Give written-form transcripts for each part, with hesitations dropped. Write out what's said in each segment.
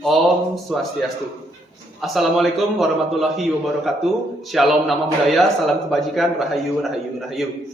Om Swastiastu. Assalamualaikum warahmatullahi wabarakatuh. Shalom nama budaya, salam kebajikan, rahayu, rahayu, rahayu.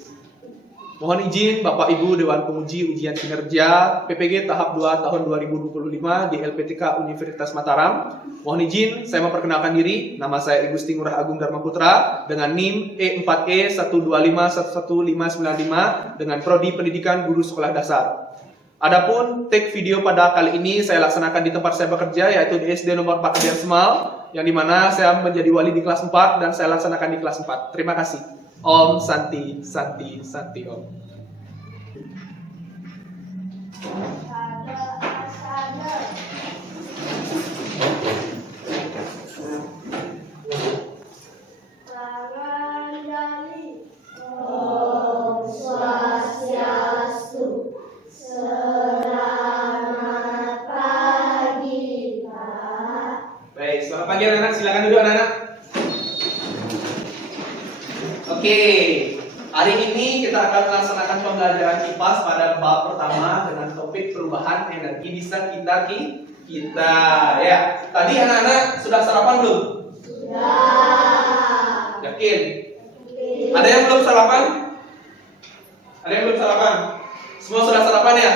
Mohon izin Bapak Ibu Dewan Penguji Ujian Kinerja PPG tahap 2 tahun 2025 di LPTK Universitas Mataram. Mohon izin saya memperkenalkan diri. Nama saya Igusti Ngurah Agung Dharma Putra dengan NIM E4E1251195 dengan Prodi Pendidikan Guru Sekolah Dasar. Adapun take video pada kali ini saya laksanakan di tempat saya bekerja, yaitu di SD nomor 4 Adian Semal, yang dimana saya menjadi wali di kelas 4 dan saya laksanakan di kelas 4. Terima kasih. Om Santi, Santi, Santi Om. Selamat pagi anak-anak, silakan duduk anak-anak. Oke, hari ini kita akan melaksanakan pembelajaran IPAS pada bab pertama dengan topik perubahan energi di sekitar kita. Ya, tadi anak-anak sudah sarapan belum? Sudah. Yakin? Ada yang belum sarapan? Ada yang belum sarapan? Semua sudah sarapan ya?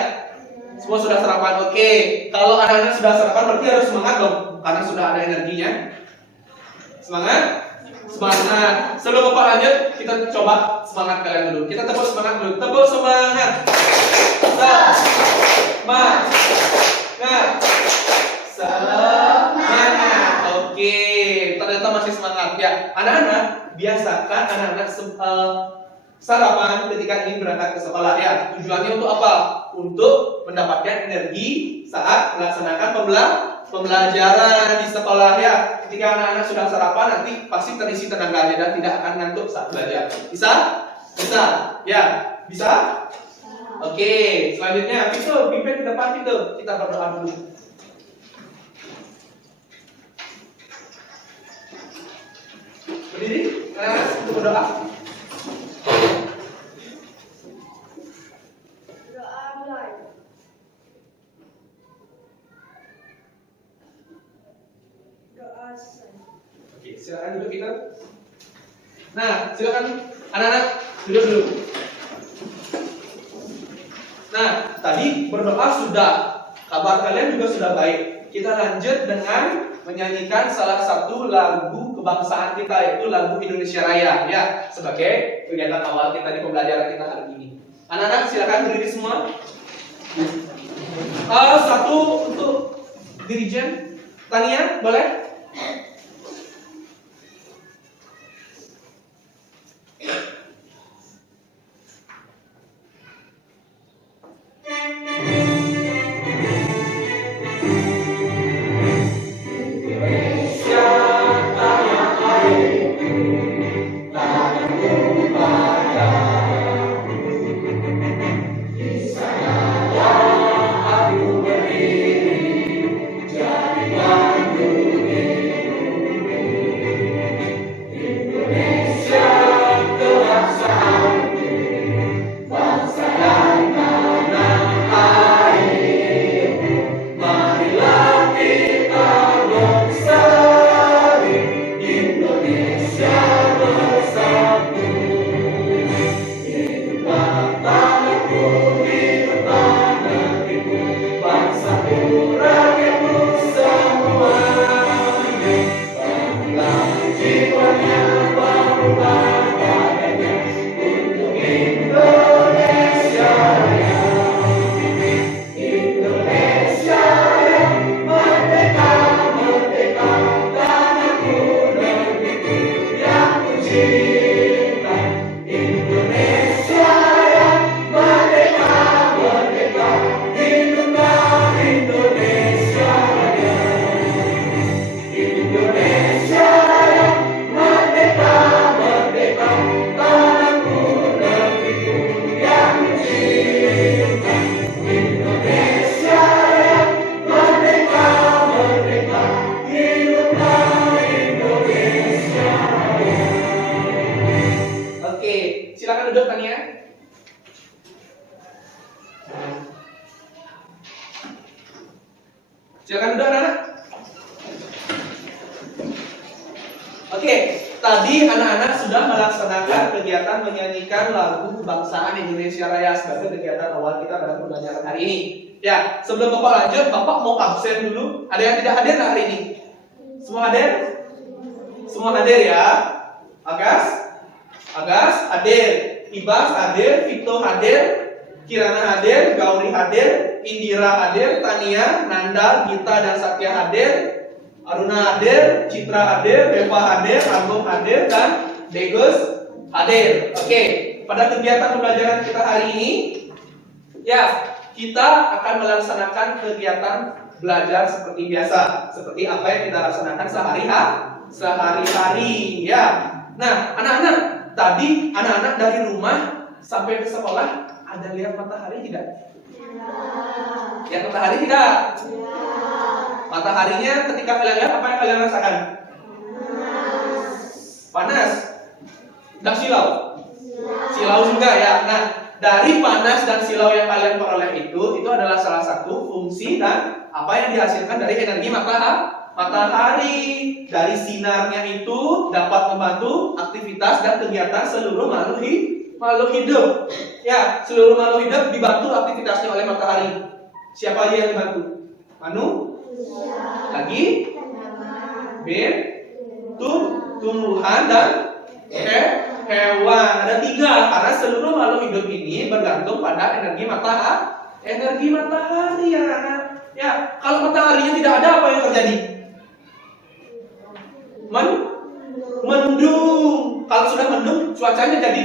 Semua sudah sarapan. Oke, kalau anak-anak sudah sarapan berarti harus semangat dong, karena sudah ada energinya. Semangat? Semangat. Sebelum Bapak lanjut, kita coba semangat kalian dulu. Kita tepuk semangat dulu. Tepuk semangat. Semangat. Oke, ternyata masih semangat ya. Anak-anak, biasakan anak-anak sarapan ketika ingin berangkat ke sekolah ya. Tujuannya untuk apa? Untuk mendapatkan energi saat melaksanakan pembelajaran di sekolah ya. Ketika anak-anak sudah sarapan, nanti pasti terisi tenaganya dan tidak akan ngantuk saat belajar. Bisa? Bisa? Ya? Bisa? Oke, selanjutnya itu pimpin ke depan itu. Kita berdoa dulu. Berdiri, anak-anak untuk berdoa. Oke, silakan duduk kita. Nah, silakan anak-anak duduk dulu. Nah, tadi berdoa sudah, kabar kalian juga sudah baik. Kita lanjut dengan menyanyikan salah satu lagu kebangsaan kita, yaitu lagu Indonesia Raya ya, sebagai kegiatan awal kita di pembelajaran kita hari ini. Anak-anak silakan berdiri semua. Satu untuk dirijen Tania, boleh? Silakan duduk anak-anak. Oke, tadi anak-anak sudah melaksanakan kegiatan menyanyikan lagu kebangsaan Indonesia Raya sebagai kegiatan awal kita dalam pembelajaran hari ini. Ya, sebelum Bapak lanjut, Bapak mau absen dulu. Ada yang tidak hadir hari ini? Semua hadir? Semua hadir ya? Agas hadir, Ibas hadir, Vito hadir, Kirana hadir, Gauri hadir, Indira hadir, Tania, Nanda, Gita dan Satya hadir, Aruna hadir, Citra hadir, Deva hadir, Agung hadir, dan Degus hadir. Oke, pada kegiatan pembelajaran kita hari ini, ya, kita akan melaksanakan kegiatan belajar seperti biasa, seperti apa yang kita laksanakan sehari-hari, ya. Nah, anak-anak, tadi anak-anak dari rumah sampai ke sekolah ada lihat matahari tidak? Lihat matahari tidak? Mataharinya ketika kalian lihat apa yang kalian rasakan? Panas. Dan silau. Silau juga ya. Nah, dari panas dan silau yang kalian peroleh itu adalah salah satu fungsi dan apa yang dihasilkan dari energi matahari. Dari sinarnya itu dapat membantu aktivitas dan kegiatan seluruh makhluk hidup. Ya, seluruh makhluk hidup dibantu aktivitasnya oleh matahari. Siapa aja yang dibantu? Lagi? Tumbuhan dan hewan. Ada 3 karena seluruh makhluk hidup ini bergantung pada energi matahari ya. Ya, kalau mataharinya tidak ada apa yang terjadi? Mendung. Kalau sudah mendung, cuacanya jadi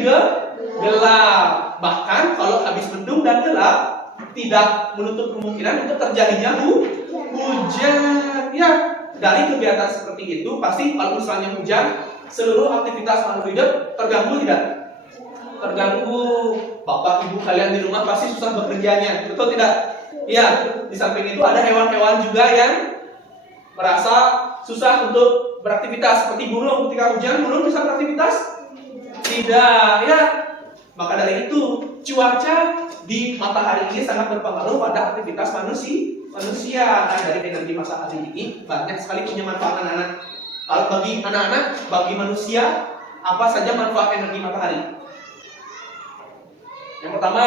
gelap. Bahkan kalau habis mendung dan gelap, tidak menutup kemungkinan untuk terjadinya hujan. Ya, dari kegiatan seperti itu pasti kalau misalnya hujan, seluruh aktivitas makhluk hidup terganggu tidak? Terganggu. Bapak ibu kalian di rumah pasti susah bekerjanya, betul tidak? Ya, di samping itu ada hewan-hewan juga yang merasa susah untuk beraktivitas, seperti burung. Ketika hujan, burung bisa beraktivitas? Tidak, ya. Maka dari itu, cuaca di matahari ini sangat berpengaruh pada aktivitas manusia. Nah, dari energi matahari ini banyak sekali punya manfaat anak-anak. Kalau bagi anak-anak, bagi manusia, apa saja manfaat energi matahari? Yang pertama,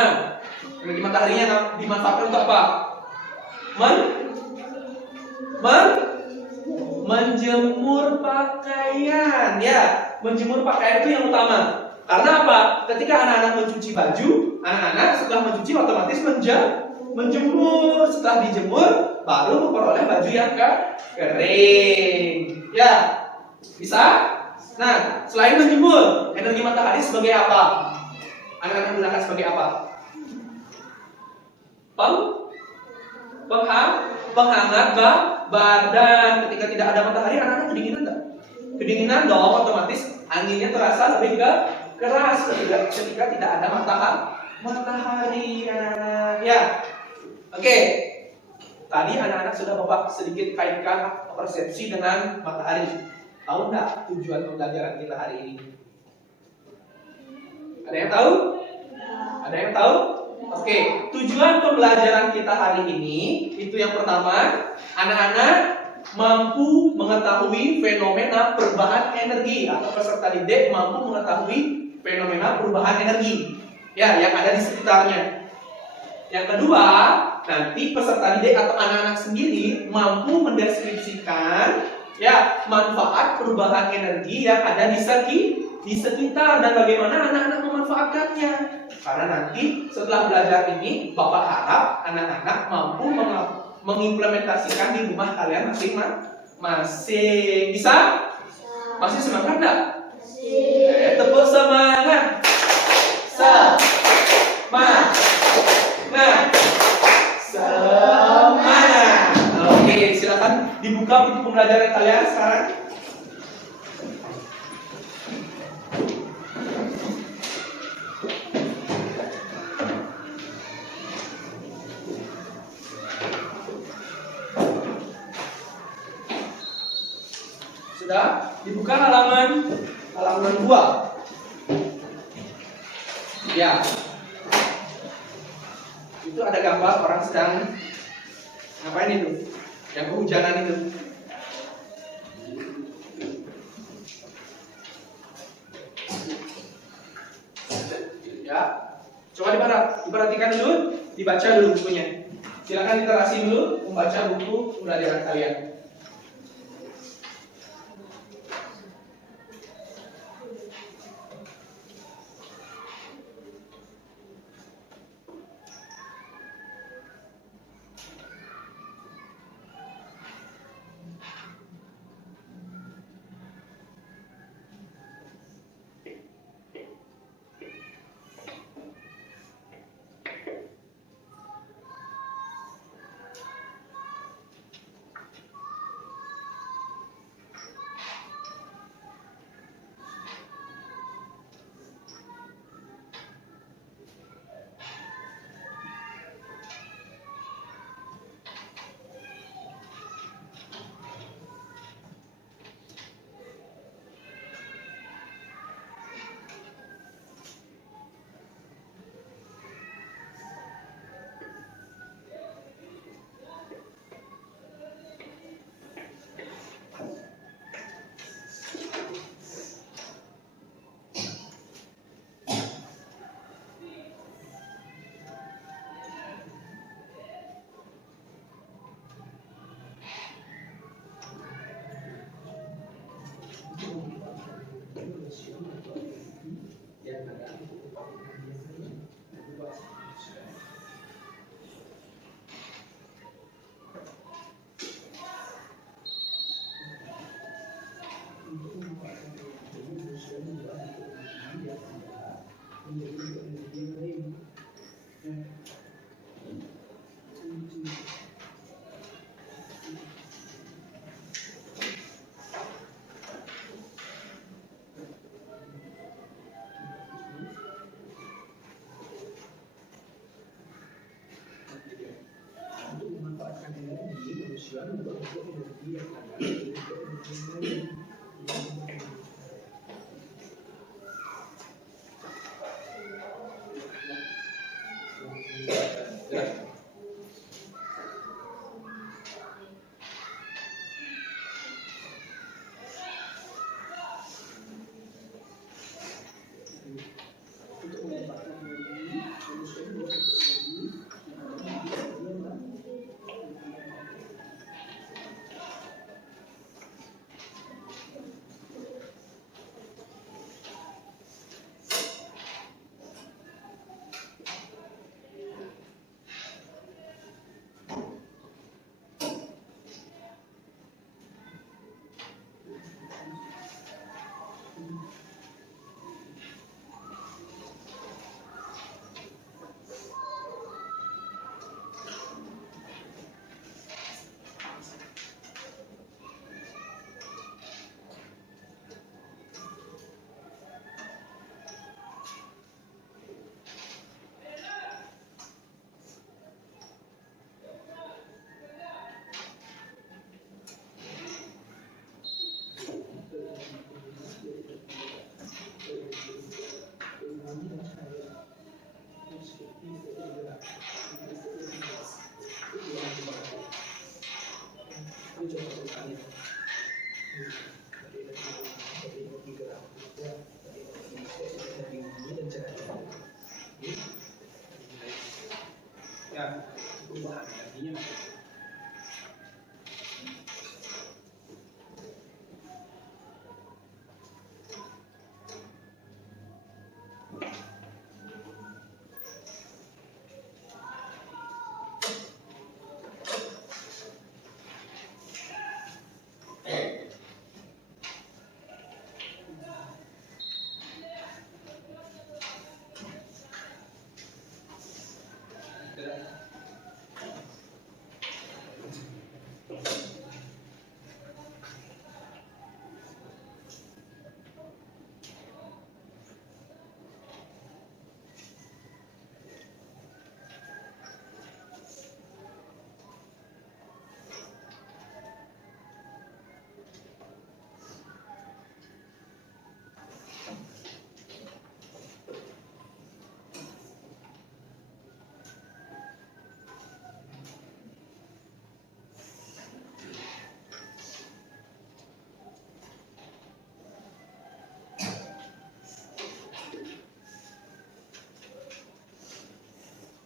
energi mataharinya dimanfaatkan untuk apa? Menjemur pakaian, ya. Menjemur pakaian itu yang utama. Karena apa? Ketika anak-anak mencuci baju, anak-anak setelah mencuci otomatis menjemur. Setelah dijemur, baru memperoleh baju yang kering. Ya, bisa? Nah, selain menjemur, energi matahari sebagai apa? Anak-anak gunakan sebagai apa? Penghangat badan. Ketika tidak ada matahari, anak-anak kedinginan enggak? Kedinginan dong, otomatis anginnya terasa lebih keras ketika tidak ada matahari, anak-anak. Ya, oke. Tadi anak-anak sudah Bapak sedikit kaitkan persepsi dengan matahari. Tahu nggak tujuan pembelajaran kita hari ini? Ada yang tahu? Ada yang tahu? Oke, tujuan pembelajaran kita hari ini itu yang pertama, anak-anak mampu mengetahui fenomena perubahan energi, atau peserta didik mampu mengetahui fenomena perubahan energi ya yang ada di sekitarnya. Yang kedua, nanti peserta didik atau anak-anak sendiri mampu mendeskripsikan ya manfaat perubahan energi yang ada di sekitar dan bagaimana anak-anak memanfaatkannya. Karena nanti setelah belajar ini, Bapak harap anak-anak mampu mengimplementasikan di rumah kalian masing-masing. Bisa? Masih semangat enggak? Tepuk semangat. Semangat. Oke, silakan dibuka untuk pembelajaran kalian sekarang. Sudah dibuka halaman 2. Ya. Itu ada gambar orang sedang ngapain itu? Yang kehujanan itu. Coba diperhatikan dulu, dibaca dulu bukunya. Silakan literasi dulu membaca buku pembelajaran kalian.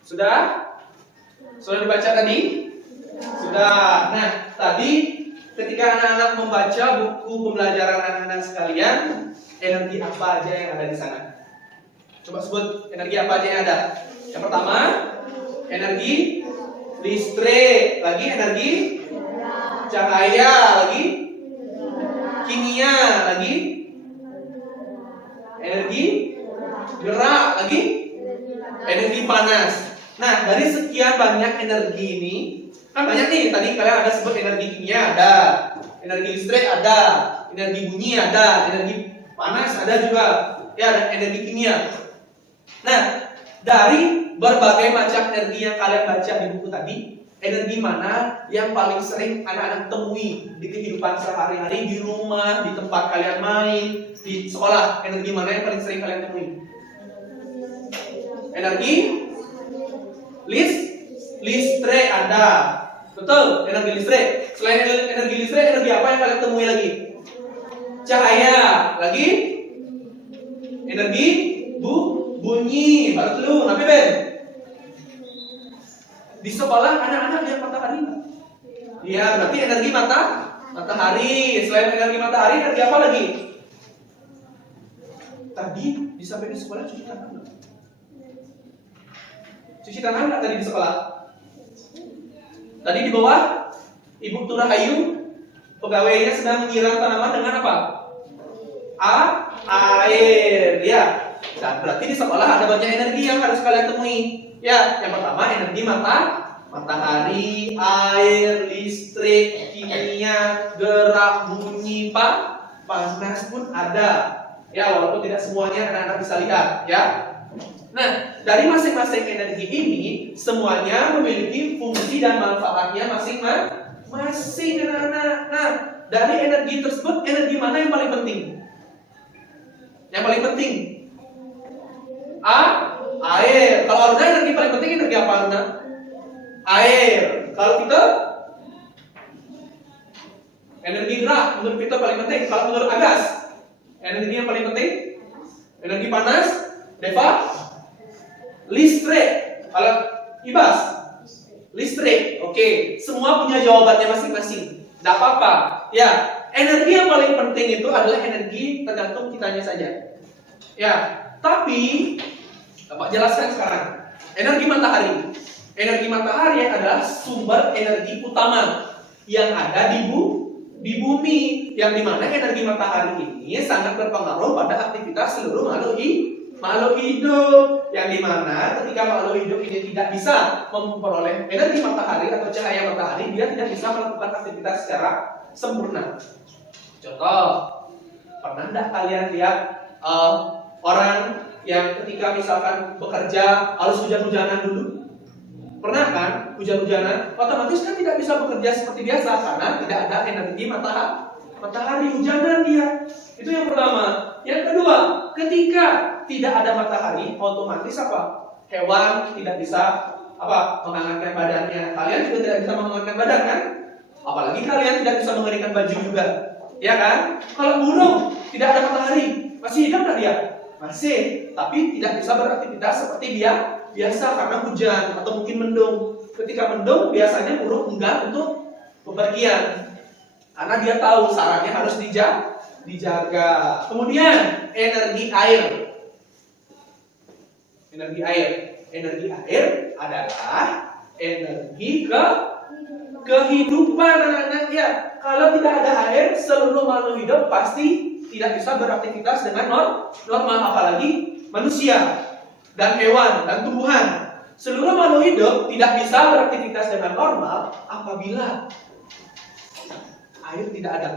Sudah? Sudah dibaca tadi? Sudah. Nah, tadi ketika anak-anak membaca buku pembelajaran anak-anak sekalian, energi apa aja yang ada di sana? Coba sebut energi apa aja yang ada. Yang pertama, energi listrik, lagi energi cahaya, lagi kimia, lagi energi gerak, lagi energi panas. Nah, dari sekian banyak energi ini, kan banyak nih, tadi kalian ada sebut energi kimia ada, energi listrik ada, energi bunyi ada, energi panas ada juga, ya ada energi kimia. Nah, dari berbagai macam energi yang kalian baca di buku tadi, energi mana yang paling sering anak-anak temui di kehidupan sehari-hari, di rumah, di tempat kalian main, di sekolah? Energi mana yang paling sering kalian temui? Energi listrik ada. Betul, energi listrik. Selain energi listrik, energi apa yang kalian temui lagi? Cahaya. Lagi? Energi bunyi. Baru dulu, tapi Ben. Di sekolah anak-anak lihat matahari nggak? Iya, berarti energi matahari. Selain energi matahari, energi apa lagi? Tadi disampaikan di sekolah cuci tangan nggak? Cuci tangan nggak tadi di sekolah? Tadi di bawah Ibu Turahayu, pegawainya sedang menyiram tanaman dengan apa? Air. Ya. Dan berarti di sekolah ada banyak energi yang harus kalian temui. Ya, yang pertama energi matahari, air, listrik, kimia, gerak, bunyi, panas pun ada. Ya, walaupun tidak semuanya anak-anak bisa lihat, ya. Nah, dari masing-masing energi ini semuanya memiliki fungsi dan manfaatnya masing-masing anak-anak. Nah, dari energi tersebut, energi mana yang paling penting? Yang paling penting? Air. Kalau Aruna energi paling penting energi apa Aruna? Air. Kalau kita energi gerak menurut kita paling penting. Kalau menurut Agas energi yang paling penting energi panas. Deva listrik. Kalau Ibas listrik. Oke, semua punya jawabannya masing-masing. Tidak apa-apa. Ya, energi yang paling penting itu adalah energi tergantung kitanya saja. Ya, tapi Bapak jelaskan sekarang. Energi matahari. Energi matahari adalah sumber energi utama yang ada di bumi, yang dimana energi matahari ini sangat berpengaruh pada aktivitas seluruh makhluk hidup, yang dimana ketika makhluk hidup ini tidak bisa memperoleh energi matahari atau cahaya matahari, dia tidak bisa melakukan aktivitas secara sempurna. Contoh, pernah tidak kalian lihat orang yang ketika misalkan bekerja harus hujan-hujanan dulu? Pernah kan? Hujan-hujanan, otomatis kan tidak bisa bekerja seperti biasa karena tidak ada energi matahari, hujanan dia. Itu yang pertama. Yang kedua, ketika tidak ada matahari, otomatis apa? Hewan tidak bisa menghangatkan badannya. Kalian juga tidak bisa menghangatkan badan kan? Apalagi kalian tidak bisa mengeringkan baju juga, ya kan? Kalau burung tidak ada matahari, masih hidup nggak dia? Masih, tapi tidak bisa beraktivitas seperti biasa karena hujan atau mungkin mendung. Ketika mendung, biasanya burung enggan untuk bepergian karena dia tahu sarangnya harus dijaga. Kemudian energi air. Energi air adalah energi kehidupan anak-anak ya. Kalau tidak ada air, seluruh makhluk hidup pasti tidak bisa beraktivitas dengan normal, apalagi manusia dan hewan dan tumbuhan. Seluruh makhluk hidup tidak bisa beraktivitas dengan normal apabila air tidak ada.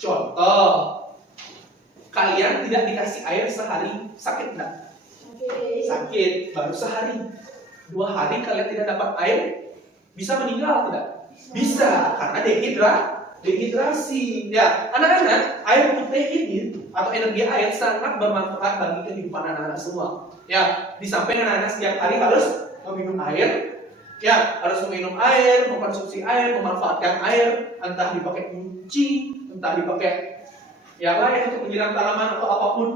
Contoh, kalian tidak dikasih air sehari, sakit enggak? Sakit, baru sehari. 2 hari kalian tidak dapat air, bisa meninggal tidak? Bisa, karena dehidrasi. Ya, anak-anak, air putih ini atau energi air sangat bermanfaat bagi kehidupan anak-anak semua. Ya, di samping anak-anak setiap hari harus meminum air, ya, harus meminum air, mengkonsumsi air, memanfaatkan air, entah dipakai nyuci, entah dipakai yang lain untuk menyiram tanaman atau apapun.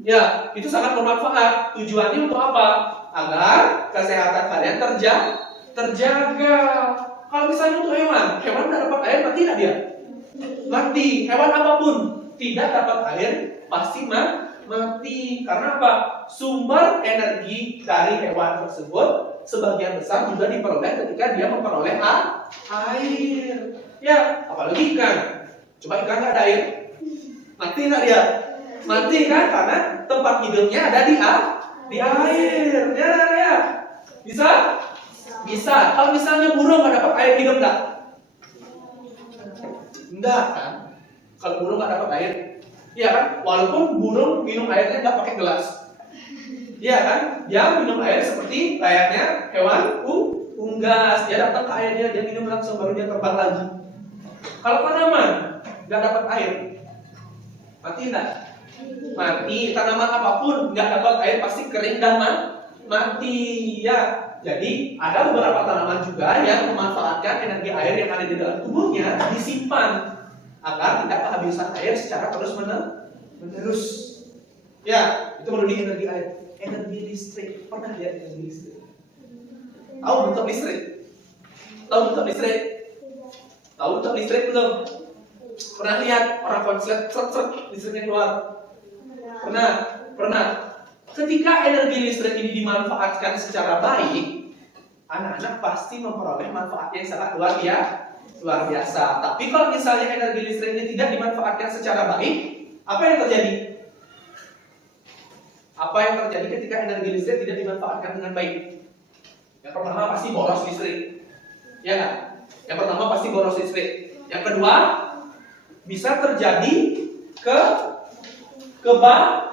Ya, itu sangat bermanfaat. Tujuannya untuk apa? Agar kesehatan kalian terjaga. Kalau misalnya untuk hewan tidak dapat air, mati nggak dia? Mati. Hewan apapun tidak dapat air, pasti mati. Karena apa? Sumber energi dari hewan tersebut sebagian besar juga diperoleh ketika dia memperoleh air. Ya, apalagi ikan. Coba ikan nggak ada air, mati nggak dia? Mati kan? Karena tempat hidupnya ada di air. Ya. Bisa? Bisa. Kalau misalnya burung nggak dapat air, hidup nggak? Enggak kan? Kalau burung nggak dapat air, iya kan? Walaupun burung minum airnya nggak pakai gelas, iya kan? Dia minum air seperti layaknya hewan unggas. Dia datang ke airnya, dia minum langsung, baru dia terbang lagi. Kalau tanaman nggak dapat air, mati nggak? Mati. Tanaman apapun nggak dapat air pasti kering dan mati. Ya. Jadi ada beberapa tanaman juga yang memanfaatkan energi air yang ada di dalam tubuhnya disimpan agar tidak kehabisan air secara terus menerus. Ya, itu menurut energi air. Energi listrik, pernah lihat energi listrik? Tahu bentuk listrik? Tahu bentuk listrik? Tahu bentuk listrik belum? Pernah lihat orang konslet listriknya keluar? Pernah. Ketika energi listrik ini dimanfaatkan secara baik, anak-anak pasti memperoleh manfaat yang sangat luar biasa. Tapi kalau misalnya energi listrik ini tidak dimanfaatkan secara baik, apa yang terjadi? Apa yang terjadi ketika energi listrik tidak dimanfaatkan dengan baik? Yang pertama pasti boros listrik, ya kan? Yang pertama pasti boros listrik. Yang kedua, bisa terjadi kebakaran.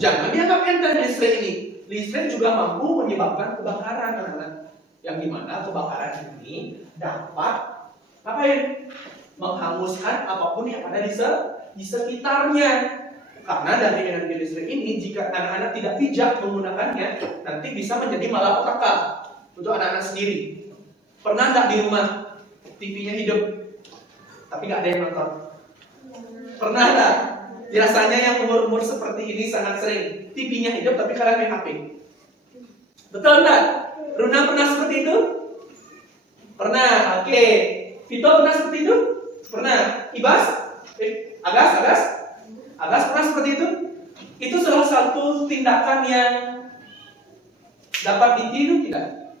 Jangan dianggap enteng listrik ini. Listrik juga mampu menyebabkan kebakaran, teman-teman. Yang dimana kebakaran ini dapat menghanguskan apapun yang ada di sekitarnya. Karena dari energi listrik ini, jika anak-anak tidak bijak menggunakannya, nanti bisa menjadi malapetaka untuk anak-anak sendiri. Pernah nggak di rumah TV-nya hidup, tapi nggak ada yang nonton? Pernah nggak? Biasanya yang umur-umur seperti ini sangat sering TV-nya hidup tapi kalian main HP. Betul nggak? Runa pernah seperti itu? Pernah. Oke. Vito pernah seperti itu? Pernah. Ibas? Agas pernah seperti itu? Itu salah satu tindakan yang dapat ditiru tidak?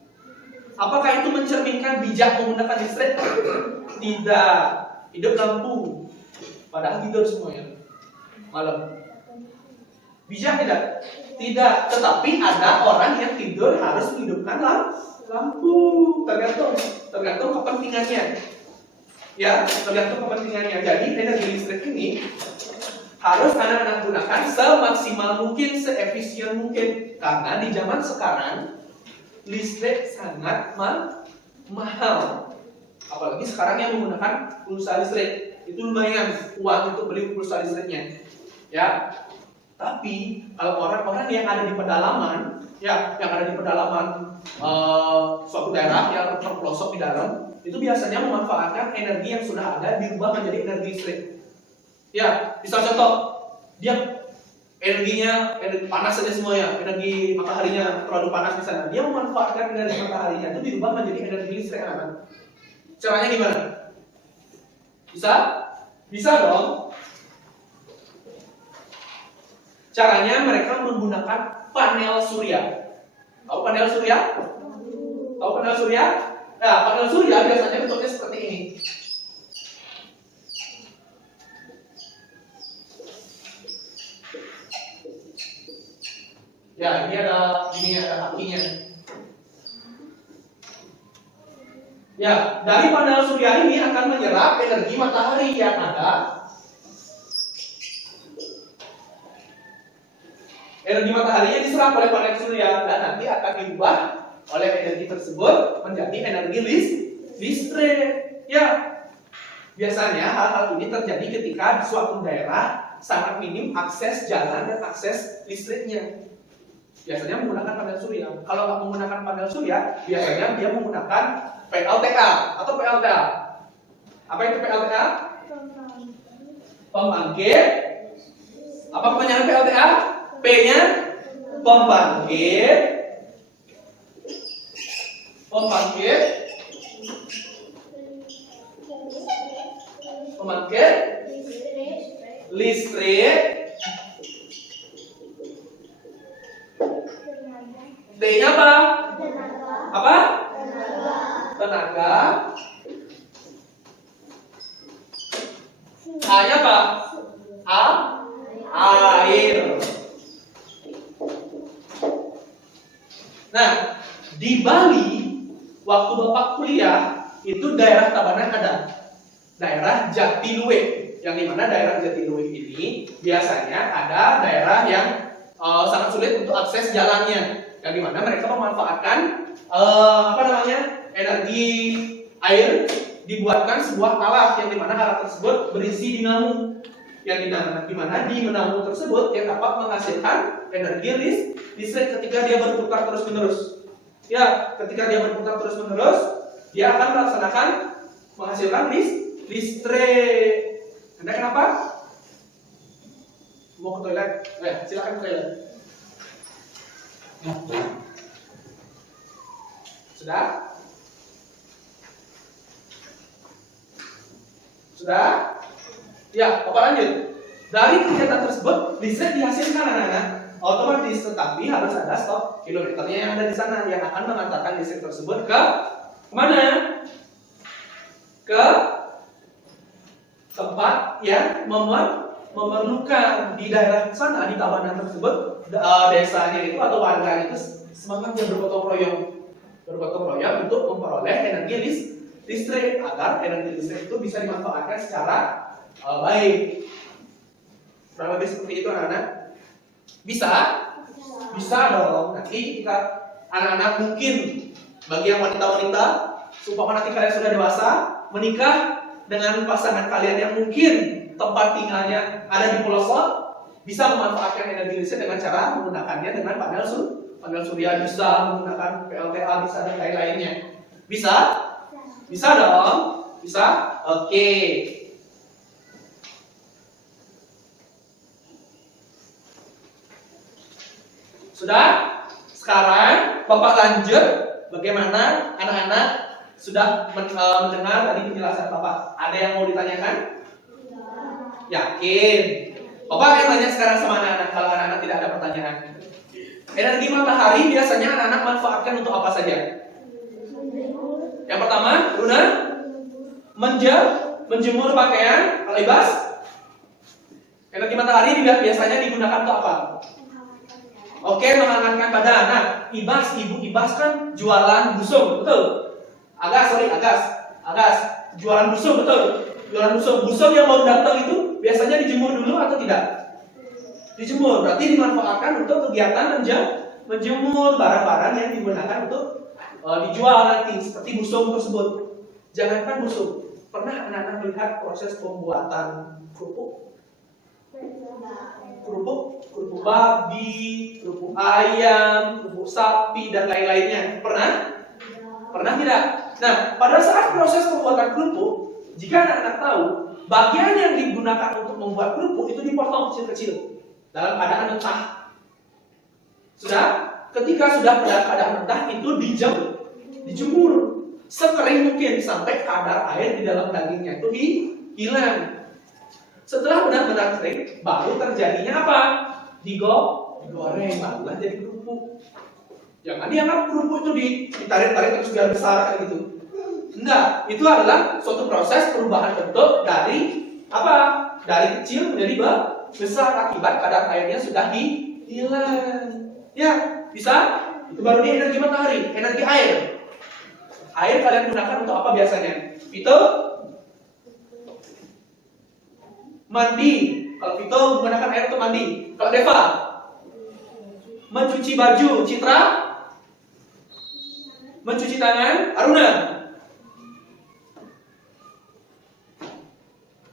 Apakah itu mencerminkan bijak menggunakan listrik? Tidak. Hidup lampu, padahal tidur semuanya malam. Bijak tidak? Tidak. Tetapi ada orang yang tidur harus menghidupkan lampu. Tergantung kepentingannya. Ya, tergantung kepentingannya. Jadi energi listrik ini harus anak-anak gunakan semaksimal mungkin, seefisien mungkin. Karena di zaman sekarang listrik sangat mahal. Apalagi sekarang yang menggunakan pulsa listrik, itu lumayan uang untuk beli pulsa listriknya. Ya. Tapi kalau orang-orang yang ada di pedalaman, ya, yang ada di pedalaman suatu daerah yang terpelosok di dalam, itu biasanya memanfaatkan energi yang sudah ada dirubah menjadi energi listrik. Ya, bisa contoh, dia energi panas saja semuanya, energi mataharinya terlalu panas di sana. Dia memanfaatkan energi mataharinya itu dirubah menjadi energi listrik, kan? Caranya gimana? Bisa dong. Caranya mereka menggunakan panel surya. Tahu panel surya? Nah, panel surya biasanya bentuknya seperti ini. Ya, ini ada kakinya. Ya, dari panel surya ini akan menyerap energi matahari yang ada. Energi mataharinya diserap oleh panel surya dan nanti akan diubah oleh energi tersebut menjadi energi listrik. Ya, biasanya hal-hal ini terjadi ketika di suatu daerah sangat minim akses jalan dan akses listriknya. Biasanya menggunakan panel surya. Kalau nggak menggunakan panel surya, biasanya dia menggunakan PLTA atau PLTA. Apa itu PLTA? Pembangkit Apa kepanjangan PLTA? P-nya pembangkit. Pembangkit listrik. D-nya apa? Apa? Tenaga. A-nya apa? Air. Nah, di Bali waktu Bapak kuliah itu daerah Tabanan ada daerah Jatiluwe, yang dimana daerah Jatiluwe ini biasanya ada daerah yang sangat sulit untuk akses jalannya, yang dimana mereka memanfaatkan energi air, dibuatkan sebuah alat yang dimana alat tersebut berisi dinamo, yang dimana di dinamo tersebut yang dapat menghasilkan energi listrik ketika dia berputar terus menerus. Ya, ketika dia berputar terus menerus, dia akan menghasilkan listrik. Anda kenapa? Mau ke toilet? Silakan ke toilet. Sudah? Sudah? Ya, Bapak lanjut. Dari kegiatan tersebut, listrik dihasilkan anak-anak otomatis, tetapi harus ada stop kilometernya yang ada di sana yang akan mengantarkan listrik tersebut ke mana? Ke tempat yang memerlukan. Di daerah sana, di Tabanan tersebut, desanya itu atau warga itu semangatnya bergotong royong untuk memperoleh energi listrik agar energi listrik itu bisa dimanfaatkan secara baik. Kurang lebih seperti itu anak-anak. Bisa dong. Nanti kita anak-anak mungkin bagi yang wanita-wanita, supaya nanti kalian sudah dewasa, menikah dengan pasangan kalian yang mungkin tempat tinggalnya ada di pelosok, bisa memanfaatkan energi listrik dengan cara menggunakannya dengan panel surya, bisa menggunakan PLTA, bisa dan lain-lainnya. Bisa dong. Bisa. Oke. Sudah? Sekarang Bapak lanjut bagaimana anak-anak sudah mendengar tadi penjelasan Bapak. Ada yang mau ditanyakan? Yakin? Bapak akan tanya sekarang sama anak-anak kalau anak-anak tidak ada pertanyaan. Energi matahari biasanya anak-anak manfaatkan untuk apa saja? Yang pertama, Luna, menjemur pakaian, kalau Ibas, energi matahari biasanya digunakan untuk apa? Oke, menghangatkan badan. Nah, Ibu Ibas kan jualan busung, betul? Agas. Jualan busung, betul? Jualan busung yang mau datang itu biasanya dijemur dulu atau tidak? Dijemur, berarti dimanfaatkan untuk kegiatan menjemur barang-barang yang digunakan untuk dijual nanti, seperti busung tersebut. Jangankan busung, pernah anak-anak melihat proses pembuatan kerupuk babi, kerupuk ayam, kerupuk sapi dan lain-lainnya. Pernah tidak? Nah, pada saat proses pembuatan kerupuk, jika anak-anak tahu bagian yang digunakan untuk membuat kerupuk itu dipotong kecil-kecil dalam keadaan mentah. Ketika sudah pada keadaan mentah itu dijemur sekering mungkin sampai kadar air di dalam dagingnya itu hilang. Setelah benar-benar kering, baru terjadinya apa? Digoreng, barulah jadi kerupuk. Jangan dianggap kerupuk itu ditarik-tarik terus biar besar kayak gitu. Enggak, itu adalah suatu proses perubahan bentuk dari apa? Dari kecil menjadi besar akibat kadar airnya sudah hilang. Ya, bisa? Itu baru di energi matahari, energi air. Air kalian gunakan untuk apa biasanya? Itu mandi. Kalau Vito menggunakan air untuk mandi. Kalau Deva mencuci baju. Citra mencuci tangan. Aruna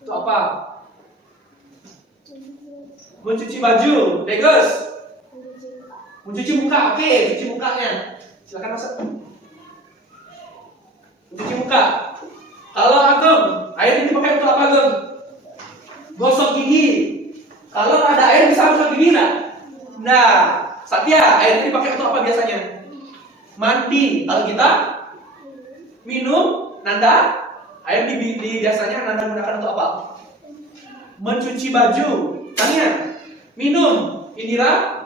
itu apa? Mencuci baju. Degus mencuci muka. Oke, cuci mukanya. Silakan masuk. Mencuci muka. Kalau Ageng, air ini dipakai untuk apa Ageng? Gosok gigi. Kalau ada air bisa harus begini nah. Nah, Satya, air ini dipakai untuk apa biasanya? Mandi. Kalau kita minum, Nanda, air biasanya Nanda gunakan untuk apa? Mencuci baju. Tanya, minum. Indira,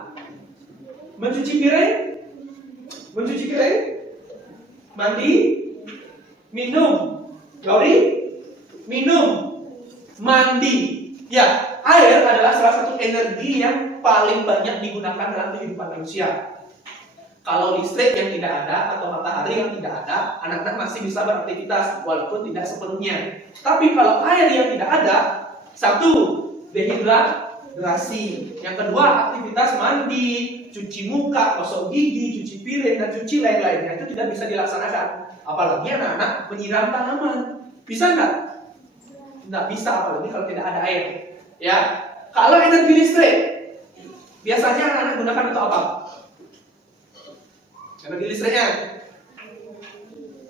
mencuci piring, mandi, minum. Gauri, minum, mandi. Ya, air adalah salah satu energi yang paling banyak digunakan dalam kehidupan manusia. Kalau listrik yang tidak ada atau matahari yang tidak ada, anak-anak masih bisa beraktivitas walaupun tidak sepenuhnya. Tapi kalau air yang tidak ada, satu, dehidrasi. Yang kedua, aktivitas mandi, cuci muka, gosok gigi, cuci piring, dan cuci lain-lainnya itu tidak bisa dilaksanakan. Apalagi anak-anak menyiram tanaman. Bisa nggak? Nggak bisa, apalagi kalau tidak ada air. Ya, kalau energi listrik, biasanya anak-anak gunakan untuk apa? Energi listriknya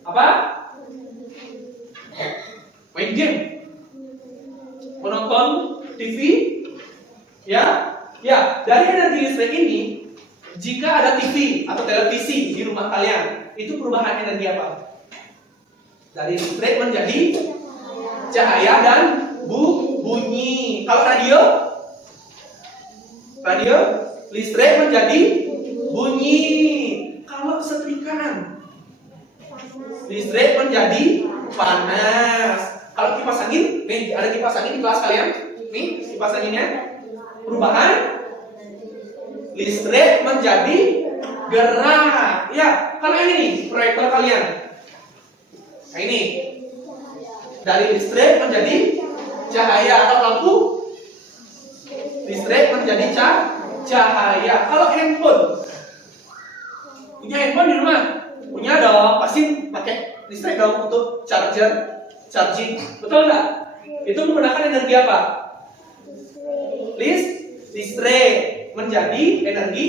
apa? Main game, menonton TV, ya. Dari energi listrik ini, jika ada TV atau televisi di rumah kalian, itu perubahan energi apa? Dari listrik menjadi cahaya dan bunyi. Kalau radio listrik menjadi bunyi. Kalau setrikaan, listrik menjadi panas. Kalau kipas angin, nih ada kipas angin di kelas kalian. Nih kipas anginnya, perubahan listrik menjadi gerak. Ya, kalau ini proyektor kalian. Nah ini dari listrik menjadi cahaya. Kalau lampu, listrik menjadi cahaya. Kalau handphone, punya handphone di rumah? Punya dong, pasti pakai listrik dong untuk charging. Betul nggak? Itu menggunakan energi apa? Listrik menjadi energi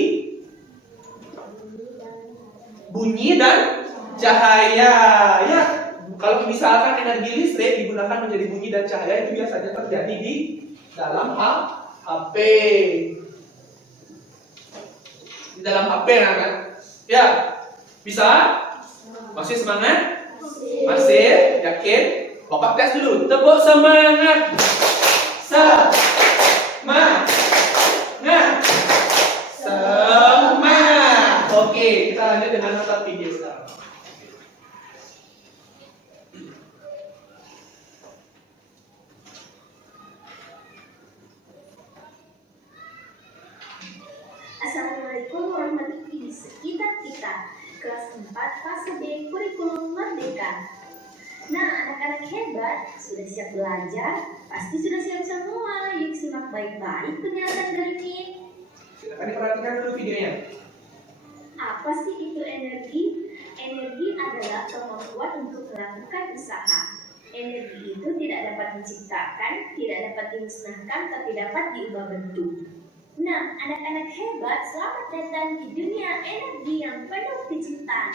bunyi dan cahaya. Ya, kalau misalkan energi listrik digunakan menjadi bunyi dan cahaya, itu biasanya terjadi di dalam HP. Di dalam HP kan? Ya, bisa? Masih semangat? Masih? Yakin? Bapak tes dulu. Tepuk semangat. Semangat. Oke, kita lanjut dengan nota video sekarang. Assalamualaikum warahmatullahi wabarakatuh. Sekitar kita kelas 4 fase B kurikulum merdeka. Nah, anak-anak hebat sudah siap belajar, pasti sudah siap semua. Yuk simak baik-baik penjelasan dari ini. Silakan diperhatikan dulu videonya. Apa sih itu energi? Energi adalah kemampuan untuk melakukan usaha. Energi itu tidak dapat diciptakan, tidak dapat dimusnahkan, tapi dapat diubah bentuk. Nah, anak-anak hebat, selamat datang di dunia energi yang penuh kejutan.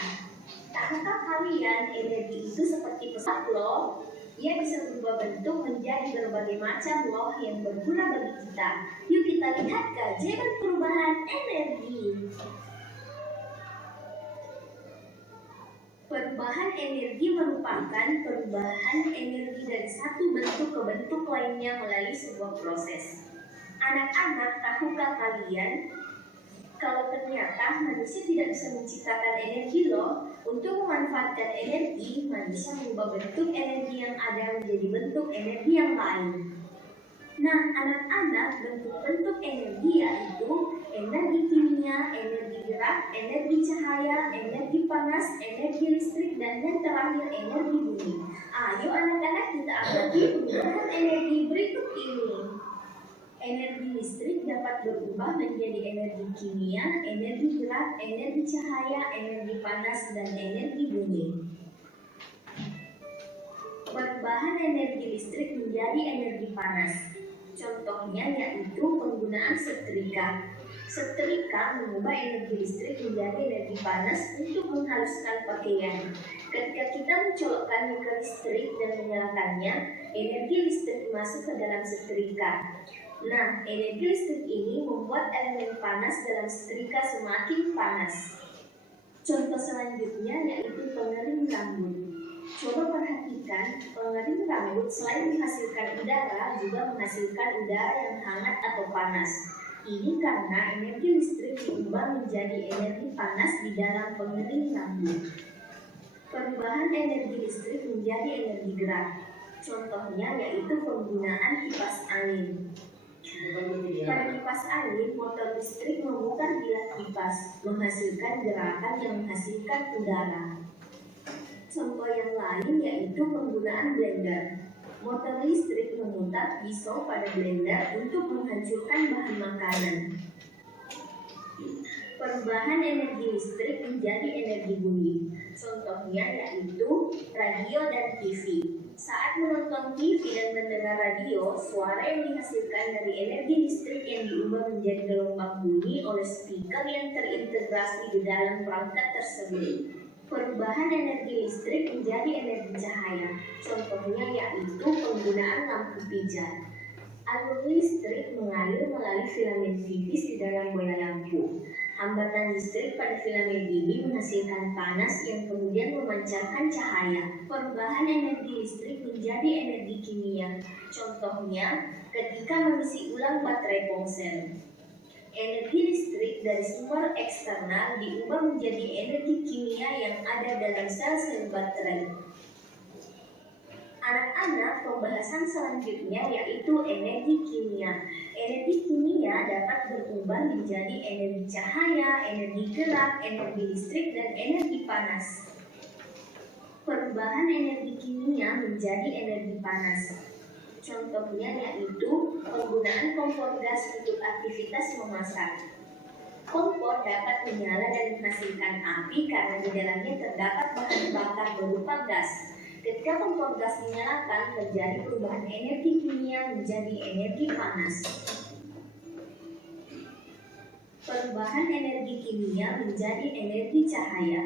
Tahukah kalian energi itu seperti pesawat loh? Ia bisa berubah bentuk menjadi berbagai macam loh yang berguna bagi kita. Yuk kita lihat keajaiban perubahan energi. Perubahan energi merupakan perubahan energi dari satu bentuk ke bentuk lainnya melalui sebuah proses. Anak-anak, tahukah kalian kalau ternyata manusia tidak bisa menciptakan energi loh? Untuk memanfaatkan energi, manusia mengubah bentuk energi yang ada menjadi bentuk energi yang lain. Nah, anak-anak, bentuk-bentuk energi yaitu energi kimia, energi gerak, energi cahaya, energi panas, energi listrik, dan yang terakhir energi bumi. Ayo anak-anak, kita amati perubahan energi berikut ini. Energi listrik dapat berubah menjadi energi kimia, energi gerak, energi cahaya, energi panas, dan energi bumi. Perubahan energi listrik menjadi energi panas. Contohnya yaitu penggunaan setrika. Setrika mengubah energi listrik menjadi energi panas untuk menghaluskan pakaian. Ketika kita mencolokkannya ke listrik dan menyalakannya, energi listrik masuk ke dalam setrika. Nah, energi listrik ini membuat elemen panas dalam setrika semakin panas. Contoh selanjutnya yaitu pengering rambut. Coba perhatikan, pengering rambut selain menghasilkan udara, juga menghasilkan udara yang hangat atau panas. Ini karena energi listrik diubah menjadi energi panas di dalam pengering rambut. Perubahan energi listrik menjadi energi gerak. Contohnya yaitu penggunaan kipas angin. Pada kipas angin, motor listrik memutar bilah kipas, menghasilkan gerakan yang menghasilkan udara. Contoh yang lain yaitu penggunaan blender. Motor listrik memutar pisau pada blender untuk menghancurkan bahan makanan. Perubahan energi listrik menjadi energi bunyi. Contohnya yaitu radio dan TV. Saat menonton TV dan mendengar radio, suara yang dihasilkan dari energi listrik yang diubah menjadi gelombang bunyi oleh speaker yang terintegrasi di dalam perangkat tersebut. Perubahan energi listrik menjadi energi cahaya. Contohnya yaitu penggunaan lampu pijar. Alur listrik mengalir melalui filamen tipis di dalam bola lampu. Hambatan listrik pada filamen ini menghasilkan panas yang kemudian memancarkan cahaya. Perubahan energi listrik menjadi energi kimia. Contohnya, ketika mengisi ulang baterai ponsel. Energi listrik dari sumber eksternal diubah menjadi energi kimia yang ada dalam sel-sel baterai. Anak-anak, pembahasan selanjutnya yaitu energi kimia. Energi kimia dapat berubah menjadi energi cahaya, energi gerak, energi listrik, dan energi panas. Perubahan energi kimia menjadi energi panas. Contohnya yaitu penggunaan kompor gas untuk aktivitas memasak. Kompor dapat menyala dan menghasilkan api karena di dalamnya terdapat bahan bakar berupa gas. Ketika kompor gas dinyalakan, terjadi perubahan energi kimia menjadi energi panas. Perubahan energi kimia menjadi energi cahaya.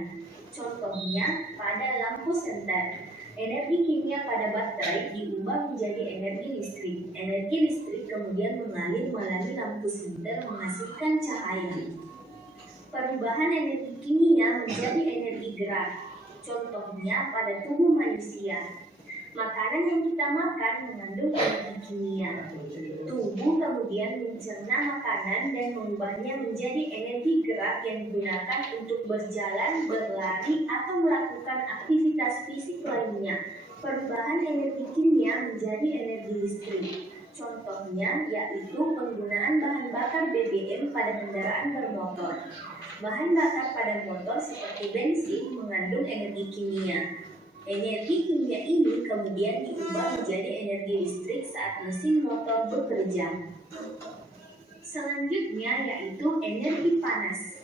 Contohnya pada lampu senter. Energi kimia pada baterai diubah menjadi energi listrik. Energi listrik kemudian mengalir melalui lampu senter menghasilkan cahaya. Perubahan energi kimia menjadi energi gerak. Contohnya pada tubuh manusia. Makanan yang kita makan mengandung energi kimia. Tubuh kemudian mencerna makanan dan mengubahnya menjadi energi gerak yang digunakan untuk berjalan, berlari, atau melakukan aktivitas fisik lainnya. Perubahan energi kimia menjadi energi listrik. Contohnya yaitu penggunaan bahan bakar BBM pada kendaraan bermotor. Bahan bakar pada motor seperti bensin mengandung energi kimia. Energi kimia ini kemudian diubah menjadi energi listrik saat mesin motor bekerja. Selanjutnya yaitu energi panas.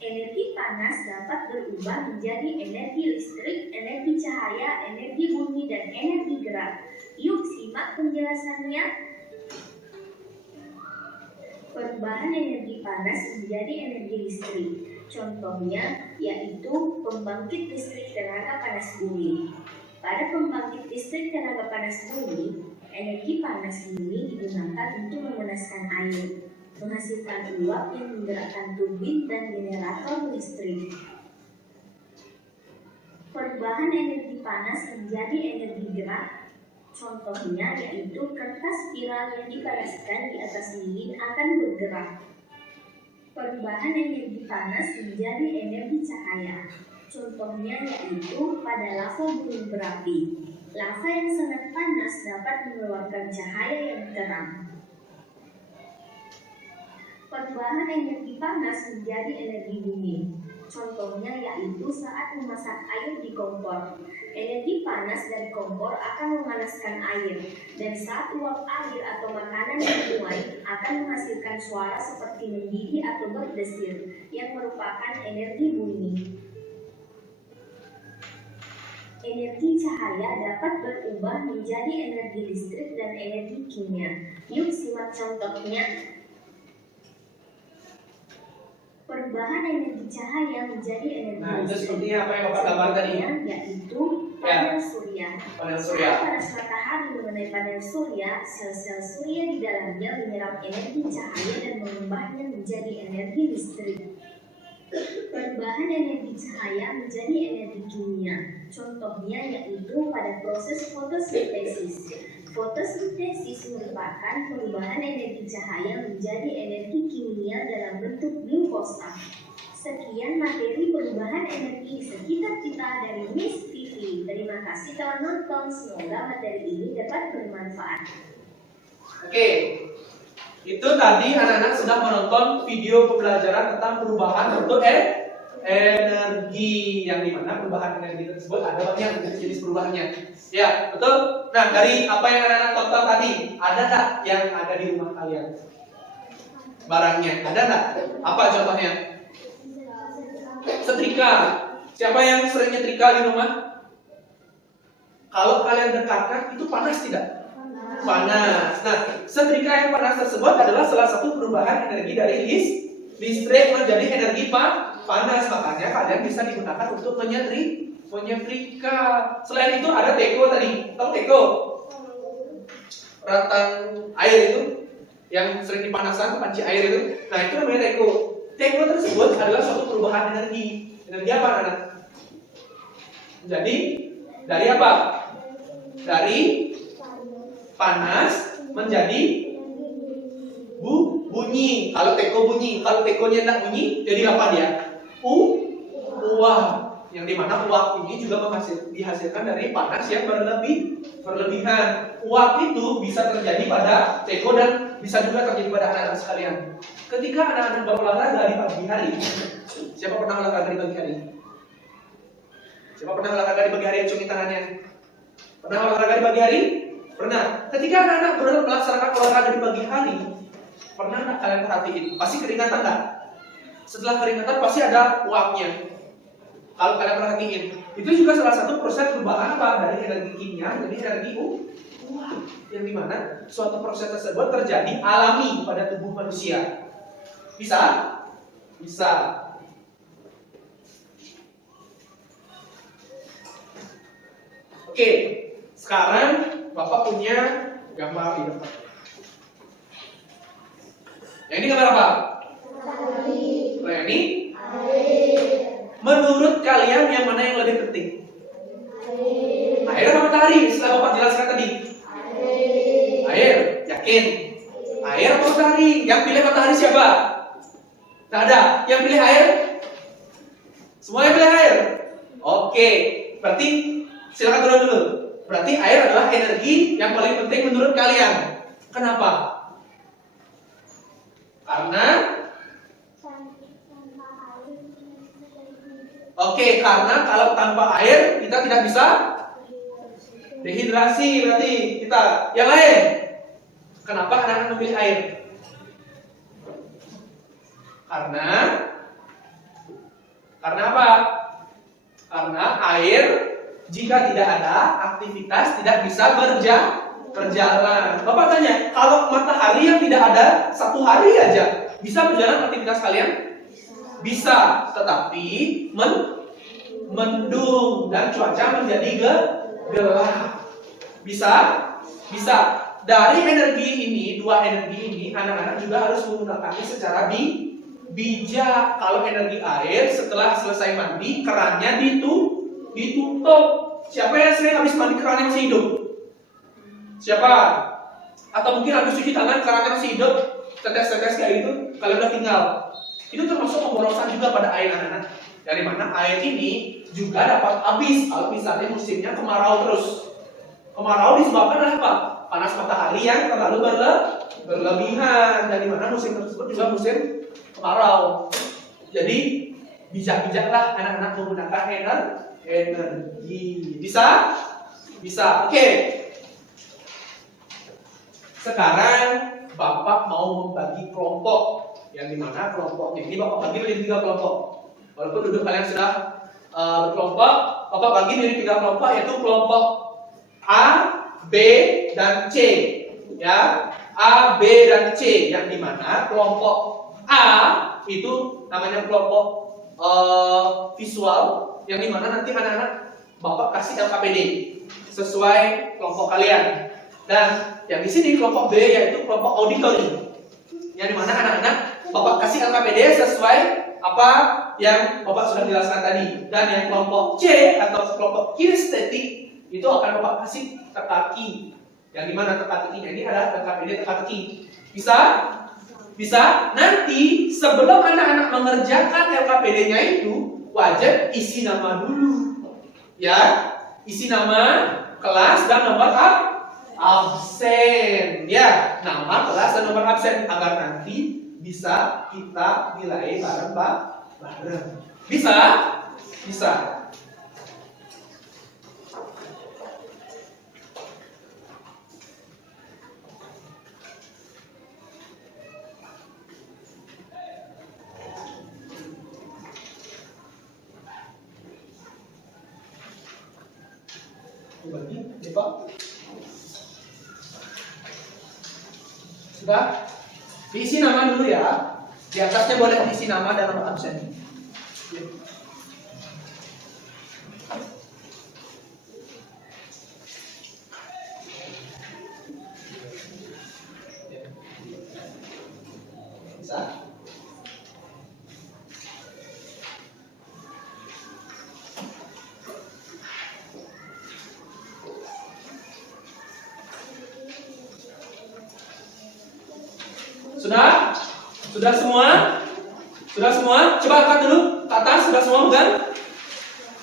Energi panas dapat berubah menjadi energi listrik, energi cahaya, energi bunyi, dan energi gerak. Yuk simak penjelasannya. Perubahan energi panas menjadi energi listrik. Contohnya yaitu pembangkit listrik tenaga panas bumi. Pada pembangkit listrik tenaga panas bumi, energi panas bumi digunakan untuk memanaskan air, menghasilkan uap yang menggerakkan turbin dan generator listrik. Perubahan energi panas menjadi energi gerak. Contohnya yaitu kertas spiral yang dipanaskan di atas lilin akan bergerak. Perubahan energi panas menjadi energi cahaya. Contohnya yaitu pada lava gunung berapi. Lava yang sangat panas dapat mengeluarkan cahaya yang terang. Perubahan energi panas menjadi energi bumi. Contohnya yaitu saat memasak air di kompor. Energi panas dari kompor akan memanaskan air, dan saat uap air atau makanan menuai akan menghasilkan suara seperti mendidih atau berdesir, yang merupakan energi bunyi. Energi cahaya dapat berubah menjadi energi listrik dan energi kimia. Yuk simak contohnya. Perubahan energi cahaya menjadi energi Nah, itu listrik. seperti apa yang Bapak gambar tadi? Yaitu Panel surya. Panel Saat surya. panas matahari mengenai panel surya, sel-sel surya di dalamnya menyerap energi cahaya dan mengubahnya menjadi energi listrik. Perubahan energi cahaya menjadi energi kimia. Contohnya yaitu pada proses fotosintesis. Fotosintesis merupakan perubahan energi cahaya menjadi energi kimia dalam bentuk glukosa. Sekian materi perubahan energi di sekitar kita dari Miss TV. Terima kasih telah nonton. Semoga materi ini dapat bermanfaat. Oke, itu tadi anak-anak sudah menonton video pembelajaran tentang perubahan bentuk energi, yang dimana perubahan energi tersebut ada banyak jenis perubahannya. Ya, betul. Nah, dari apa yang anak-anak tonton tadi, ada nggak yang ada di rumah kalian? Barangnya, ada nggak? Apa contohnya? Setrika. Siapa yang sering nyetrika di rumah? Kalau kalian dekatkan, itu panas tidak? Panas. Nah, setrika yang panas tersebut adalah salah satu perubahan energi dari listrik menjadi energi panas. Makanya kalian bisa digunakan untuk menyetrika. Selain itu ada teko tadi. Tahu teko? Rantang air itu yang sering dipanaskan, panci air itu. Nah, itu namanya teko. Teko tersebut adalah suatu perubahan energi. Energi apa, anak? Jadi dari apa? Dari panas menjadi bunyi. Kalau teko bunyi, kalau tekonya tidak bunyi, jadi apa dia? Uap. Yang dimana uap ini juga dihasilkan dari panas yang berlebihan. Uap itu bisa terjadi pada teko dan bisa juga terjadi pada anak-anak sekalian. Ketika anak-anak berolahraga di pagi hari, siapa pernah olahraga di pagi hari? Siapa pernah olahraga di pagi hari? Acungin tangannya. Pernah olahraga di pagi hari? Pernah. Ketika anak-anak melaksanakan olahraga di pagi hari, pernah nggak kalian perhatiin? Pasti keringatan nggak? Setelah keringatan pasti ada uapnya. Kalau kalian perhatiin, itu juga salah satu proses perubahan apa? Dari energi kimia jadi energi uap. Yang dimana suatu proses tersebut terjadi alami pada tubuh manusia. Bisa? Bisa. Oke, sekarang Bapak punya gambar di depan. Yang ini gambar apa? Yang ini? Menurut kalian yang mana yang lebih penting? Air atau matahari? Setelah Bapak jelaskan tadi. Air, yakin? Air atau matahari? Yang pilih matahari siapa? Tidak ada. Yang pilih air? Semua yang pilih air? Oke, berarti silakan turun dulu. Berarti air adalah energi yang paling penting menurut kalian. Kenapa? Karena karena kalau tanpa air kita tidak bisa dehidrasi, berarti kita. Yang lain? Kenapa anak-anak memilih air? Karena apa? Karena air jika tidak ada aktivitas tidak bisa berjalan. Bapak tanya, kalau matahari yang tidak ada satu hari aja bisa berjalan aktivitas kalian? Bisa, tetapi mendung dan cuaca menjadi gelap. Bisa? Bisa. Dari energi ini, dua energi ini, anak-anak juga harus menggunakannya secara bijak. Kalau energi air, setelah selesai mandi, kerannya ditutup. Siapa yang sering habis mandi kerannya masih hidup? Siapa? Atau mungkin habis cuci tangan kerannya masih hidup, tetes-tetes kayak gitu, kalian udah tinggal. Itu termasuk pemborosan juga pada air, anak-anak. Dari mana air ini juga dapat habis kalau misalnya musimnya kemarau terus. Kemarau disebabkan oleh apa? Panas matahari yang terlalu berlebihan. Dari mana musim tersebut juga musim kemarau. Jadi bijak-bijaklah anak-anak menggunakan energi. Bisa? Bisa. Oke. Sekarang Bapak mau membagi kelompok. Yang dimana kelompoknya ini Bapak bagi menjadi 3 kelompok. Walaupun duduk kalian sudah berkelompok, Bapak bagi menjadi 3 kelompok, yaitu kelompok A, B, dan C. Ya, A, B, dan C. Yang dimana kelompok A itu namanya kelompok visual, yang dimana nanti anak-anak Bapak kasih LKPD sesuai kelompok kalian. Dan yang di sini kelompok B yaitu kelompok auditory. Yang dimana anak-anak Bapak kasih LKPD sesuai apa yang Bapak sudah jelaskan tadi. Dan yang kelompok C atau kelompok kinestetik itu akan Bapak kasih teka-teki. Yang dimana teka-tekinya ini adalah LKPD teka-teki. Bisa? Bisa? Nanti sebelum anak-anak mengerjakan LKPD-nya itu wajib isi nama dulu. Ya, isi nama, kelas, dan nomor absen. Ya, nama, kelas, dan nomor absen agar nanti bisa kita nilai bareng-bareng. Bisa? Bisa. Bagi, Pak. Sudah? Diisi nama dulu ya. Di atasnya boleh diisi nama dan nomor absen. Bisa? Sudah? Sudah semua? Sudah semua? Coba angkat dulu ke atas. Sudah semua bukan?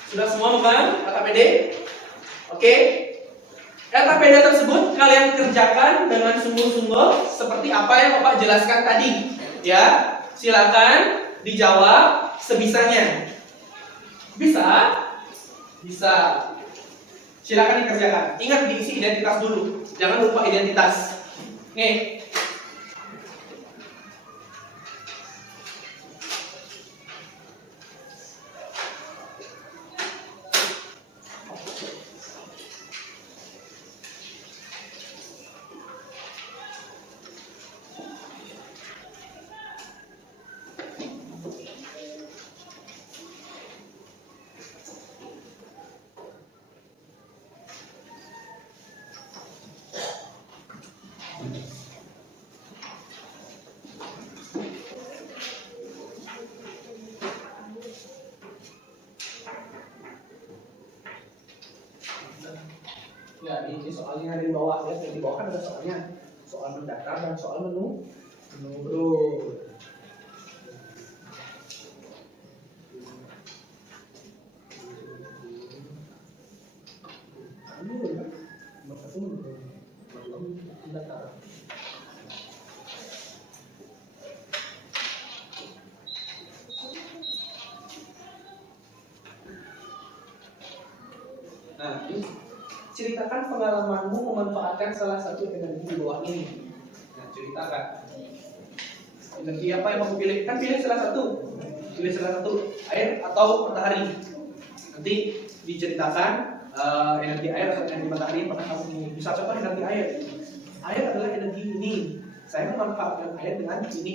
Sudah semua bukan? LKPD? Oke. LKPD tersebut kalian kerjakan dengan sungguh-sungguh seperti apa yang Bapak jelaskan tadi. Ya, silakan dijawab sebisanya. Bisa? Bisa. Silakan dikerjakan. Ingat diisi identitas dulu. Jangan lupa identitas. Nih. Ya, ini soalnya ada di bawah ya. Yang di bawah kan ada soalnya. Soal mendaftar dan soal menu. Bro. Nah, ini ceritakan pengalamanmu memanfaatkan salah satu energi di bawah ini. Nah, ceritakan. Energi apa yang kamu pilih? Kan pilih salah satu. Pilih salah satu, air atau matahari. Nanti diceritakan energi air atau energi matahari yang pernah kamu pilih. Bisa contoh energi air. Air adalah energi ini. Saya memanfaatkan air dengan ini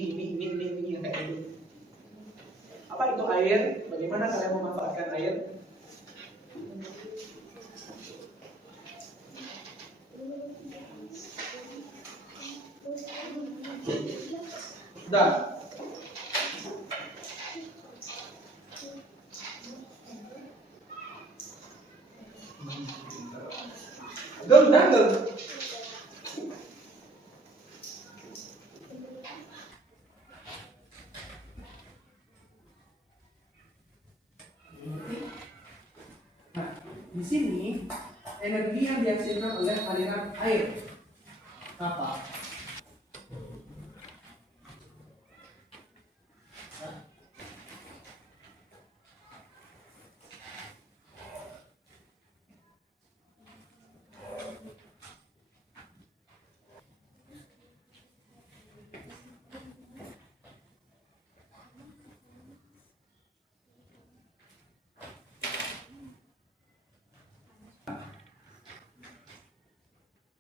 yang kayak gitu. Apa itu air? Bagaimana kalian memanfaatkan air? Sudah. Gem. Nah, di sini energi yang dihasilkan oleh aliran air apa?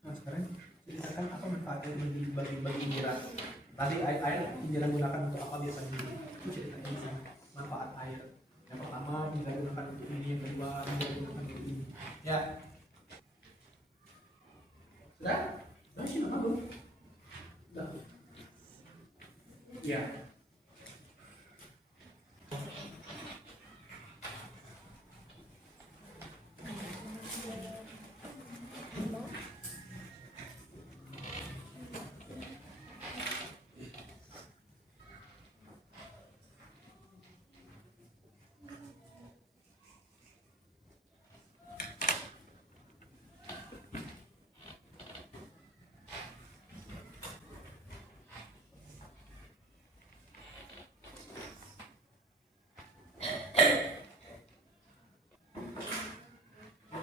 Sekarang ceritakan apa manfaatnya bagi indera. Tadi air indera gunakan untuk apa biasanya? Itu ceritakan di sini manfaat air. Yang pertama indera gunakan untuk ini, yang kedua indera gunakan untuk ini. Ya. Sudah? Masih apa belum? Sudah. Ya.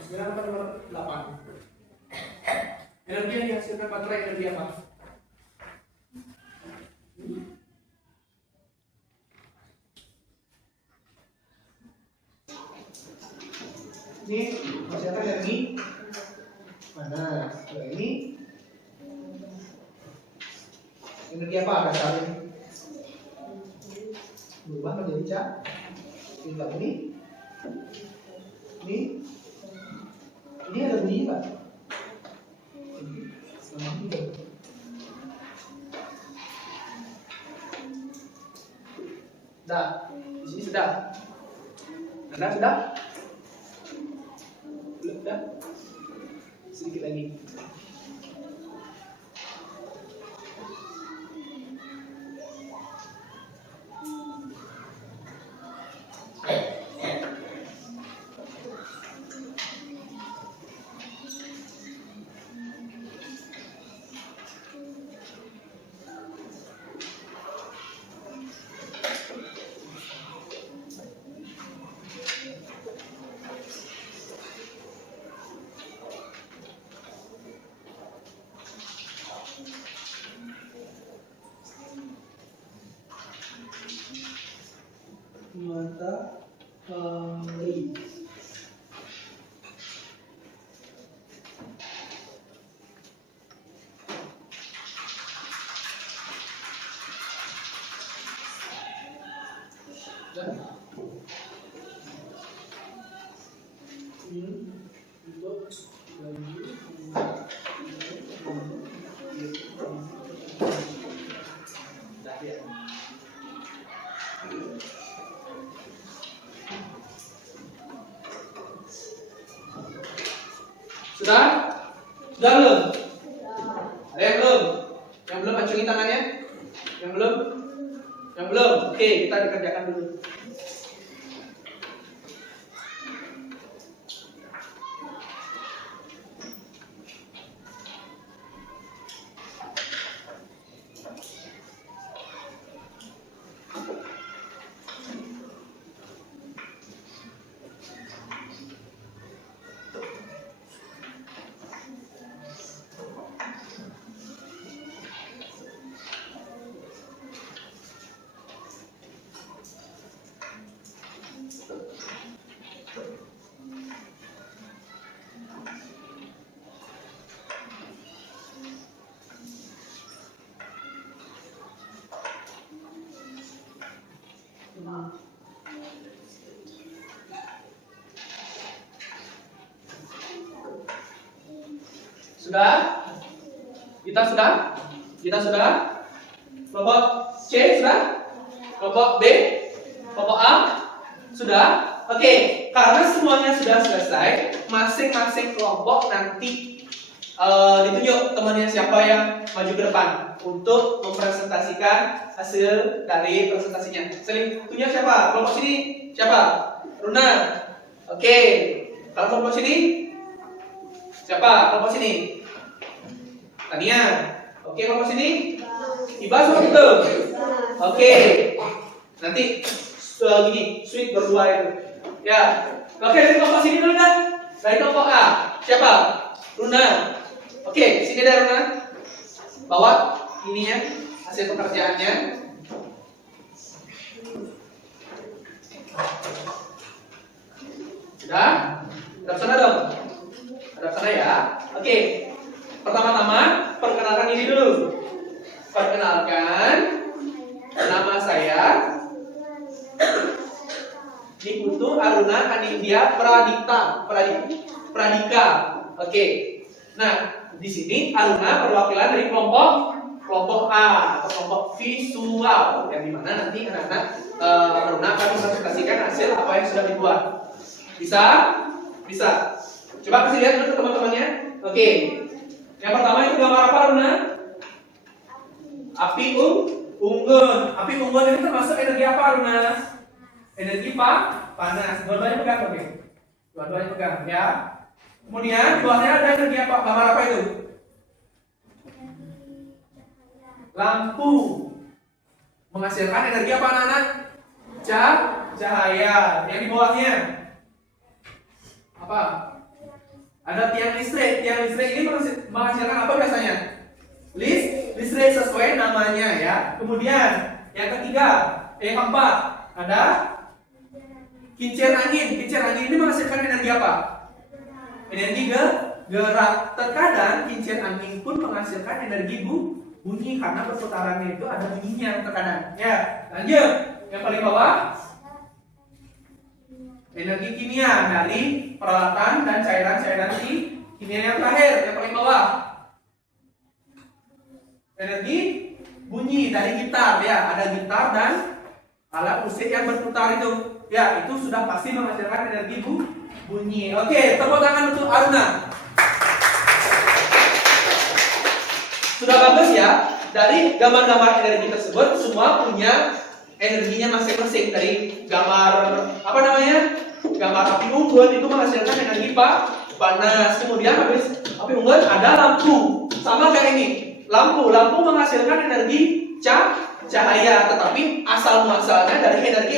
Sekarang apa nomor 8? Energi yang dihasilkan baterai energi apa? Ini menghasilkan energi panas. Nah, ini energi apa dasarnya? Berubah menjadi cat. Ini ada bunyi nggak? Sudah, di sini sudah. Anda sudah? Belum sudah? Sedikit lagi. Matahari. Sudah? Sudah belum? Ada yang belum? Yang belum acungin tangannya? Yang belum? Yang belum? Oke, kita dikerjakan dulu. Sudah? Kita sudah? Kita sudah? Kelompok C sudah? Kelompok B? Kelompok A? Sudah? Oke, karena semuanya sudah selesai, masing-masing kelompok nanti ditunjuk temannya siapa yang maju ke depan untuk mempresentasikan hasil dari presentasinya. Seling tunjuk siapa? Kelompok sini siapa? Runa. Oke. Kalau kelompok sini siapa? Kelompok sini Tania. Oke, kelompok sini Ibas sama gitu. Oke. Nanti gini, sweet berdua itu. Ya. Oke, dari kelompok sini dulu kan? Dari kelompok A. Siapa? Runa. Oke, sini ada Runa. Bawa ininya, hasil pekerjaannya. Sudah? Hadap sana dong. Hadap sana ya. Oke. Pertama-tama, perkenalkan diri dulu. Perkenalkan, nama saya Niputu Aruna Anindya Pradipta. Pradika. Oke. Nah, di sini Aruna perwakilan dari kelompok A atau kelompok visual, yang dimana nanti anak-anak Aruna akan mempresentasikan hasil apa yang sudah dibuat. Bisa? Bisa. Coba kasih lihat dulu ke teman-temannya. Oke. Yang pertama itu gambar apa, Aruna? Api unggun. Api unggun ini termasuk energi apa, Aruna? Energi panas. Dua-duanya pegang, oke. Dua-duanya pegang, ya. Kemudian di bawahnya ada energi apa? Gambar apa itu? Lampu. Menghasilkan energi apa, anak-anak? Cahaya. Yang di bawahnya apa? Ada tiang listrik. Tiang listrik ini menghasilkan apa biasanya? Listrik sesuai namanya, ya. Kemudian yang ketiga, yang keempat, ada kincir angin. Kincir angin ini menghasilkan energi apa? Energi gerak. Terkadang kincir angin pun menghasilkan energi bunyi karena perputarannya itu ada bunyinya terkadang. Ya, lanjut. Yang paling bawah, energi kimia dari peralatan dan cairan-cairan kimia. Yang terakhir, yang paling bawah, energi bunyi dari gitar, ya. Ada gitar dan alat musik yang berputar itu. Ya, itu sudah pasti menghasilkan energi bunyi. Oke, tepuk tangan untuk Aruna. Sudah bagus ya. Dari gambar-gambar energi tersebut semua punya energinya masing-masing. Dari gambar apa namanya? Gambar api unggun itu menghasilkan energi panas. Kemudian habis api unggun ada lampu. Sama kayak ini. Lampu menghasilkan energi cahaya, tetapi asal muasalnya dari energi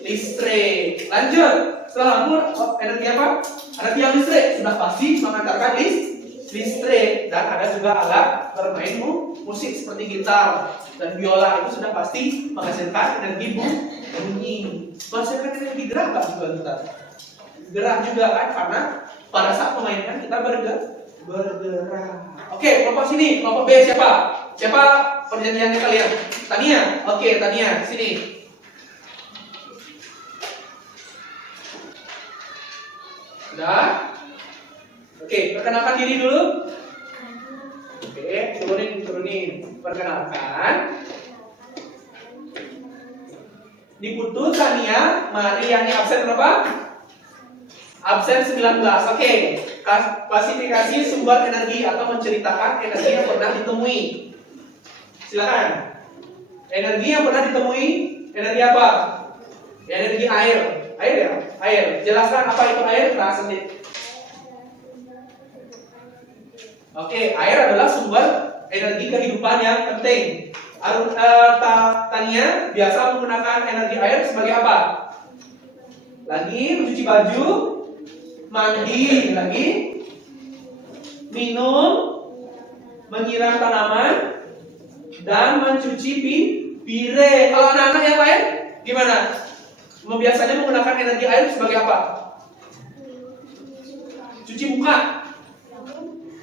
listrik. Lanjut. Setelah lampu, energi apa? Ada tiang listrik, sudah pasti mengantarkan listrik. Dan ada juga alat bermain musik seperti gitar dan biola, itu sudah pasti menghasilkan energi bunyi. Menghasilkan energi gerak nggak juga kita? Gerak juga kan, karena pada saat memainkan kita bergerak. Oke, kelompok sini, kelompok B siapa? Siapa perjanjiannya kalian? Tania. Oke, Tania, sini. Sudah? Oke, perkenalkan diri dulu. Oke, turunin. Perkenalkan. Diputus Tania, Mariani absen berapa? Absen 19. Oke. Klasifikasi sumber energi atau menceritakan energi yang pernah ditemui. Silakan. Energi yang pernah ditemui, energi apa? Energi air. Air ya? Air. Jelaskan apa itu air, Kak Senit. Oke, air adalah sumber energi kehidupan yang penting. Tania biasa menggunakan energi air sebagai apa? Lagi mencuci baju, mandi, lagi minum, menyiram tanaman, dan mencuci piring. Kalau anak-anak yang lain gimana? Biasanya menggunakan energi air sebagai apa? Cuci muka,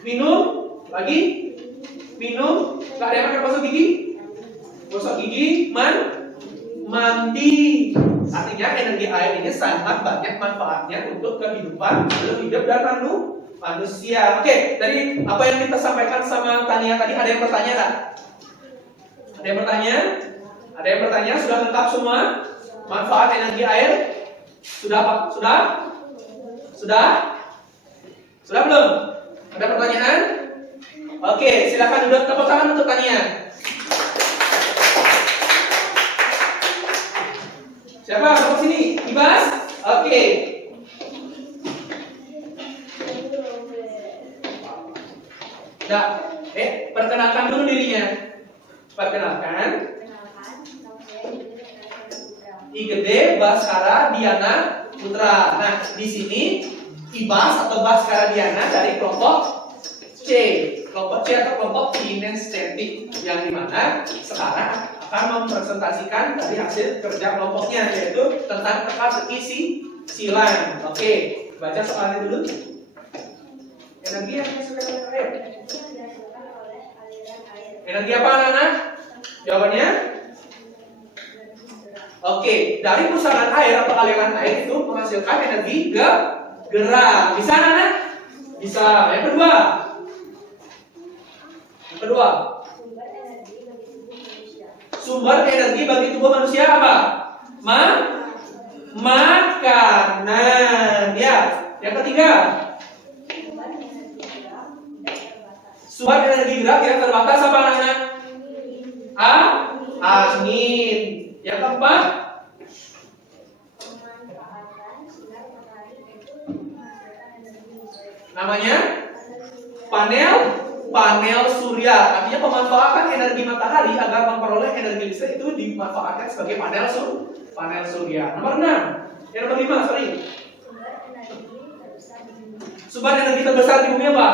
minum, lagi minum, nggak ada yang pakai gosok gigi, mandi. Artinya energi air ini sangat banyak manfaatnya untuk kehidupan hidup dan manusia. Oke, dari apa yang kita sampaikan sama Tania tadi, ada yang bertanya nggak? Ada yang bertanya? Ada yang bertanya? Sudah lengkap semua? Manfaat energi air? Sudah belum? Ada pertanyaan? Oke, silakan duduk. Tepuk tangan untuk Tania. Siapa? Tepuk sini. Ibas? Oke. Nah, perkenalkan dulu dirinya. Perkenalkan. I gede Baskara Diana Putra. Nah, di sini Ibas atau Baskara Diana dari kelompok C. Kelompok C atau kelompok kinestetik, yang dimana sekarang akan mempresentasikan dari hasil kerja kelompoknya, yaitu tentang teka-teki silang. Oke, baca soalnya dulu. Energi yang dihasilkan oleh air. Energi apa, anak-anak? Jawabannya? Oke, dari pusaran air atau aliran air itu menghasilkan energi gerak. Bisa anak? Bisa. Yang kedua. Yang kedua. Sumber energi bagi tubuh manusia apa? Makanan. Ya. Yang ketiga. Sumber energi gerak yang terbatas apa anak-anak? Angin. Yang keempat. Namanya panel surya. Artinya pemanfaatan energi matahari agar memperoleh energi listrik itu dimanfaatkan sebagai panel surya. Nomor 6. Yang nomor 5, sorry. Sumber energi terbesar di bumi apa?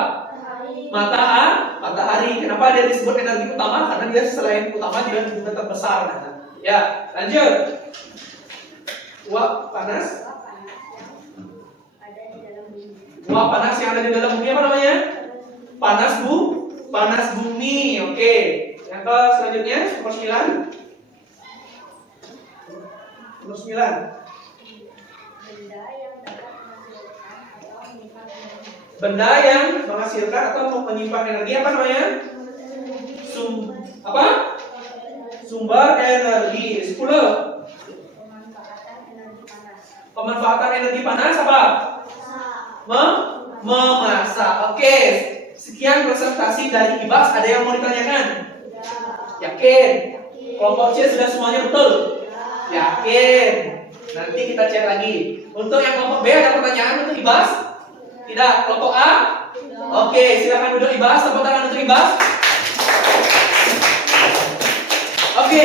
Matahari. Kenapa dia disebut energi utama? Karena dia selain utama juga terbesar. Ya, lanjut. Uap panas. Uap panas yang ada di dalam bumi apa namanya? Panas bumi. Oke. Yang ke selanjutnya nomor 9. Nomor 9. Benda yang menghasilkan atau menyimpan energi apa namanya? Sumber energi. 10. Pemanfaatan energi panas apa? Memasak. Oke. Sekian presentasi dari IBAS. Ada yang mau ditanyakan? Yakin? Kelompok C sudah semuanya betul? Yakin. Nanti kita cek lagi. Untuk yang kelompok B ada pertanyaan untuk IBAS? Tidak. Kelompok A? Oke, silakan duduk IBAS. Tepuk tangan untuk IBAS. Oke.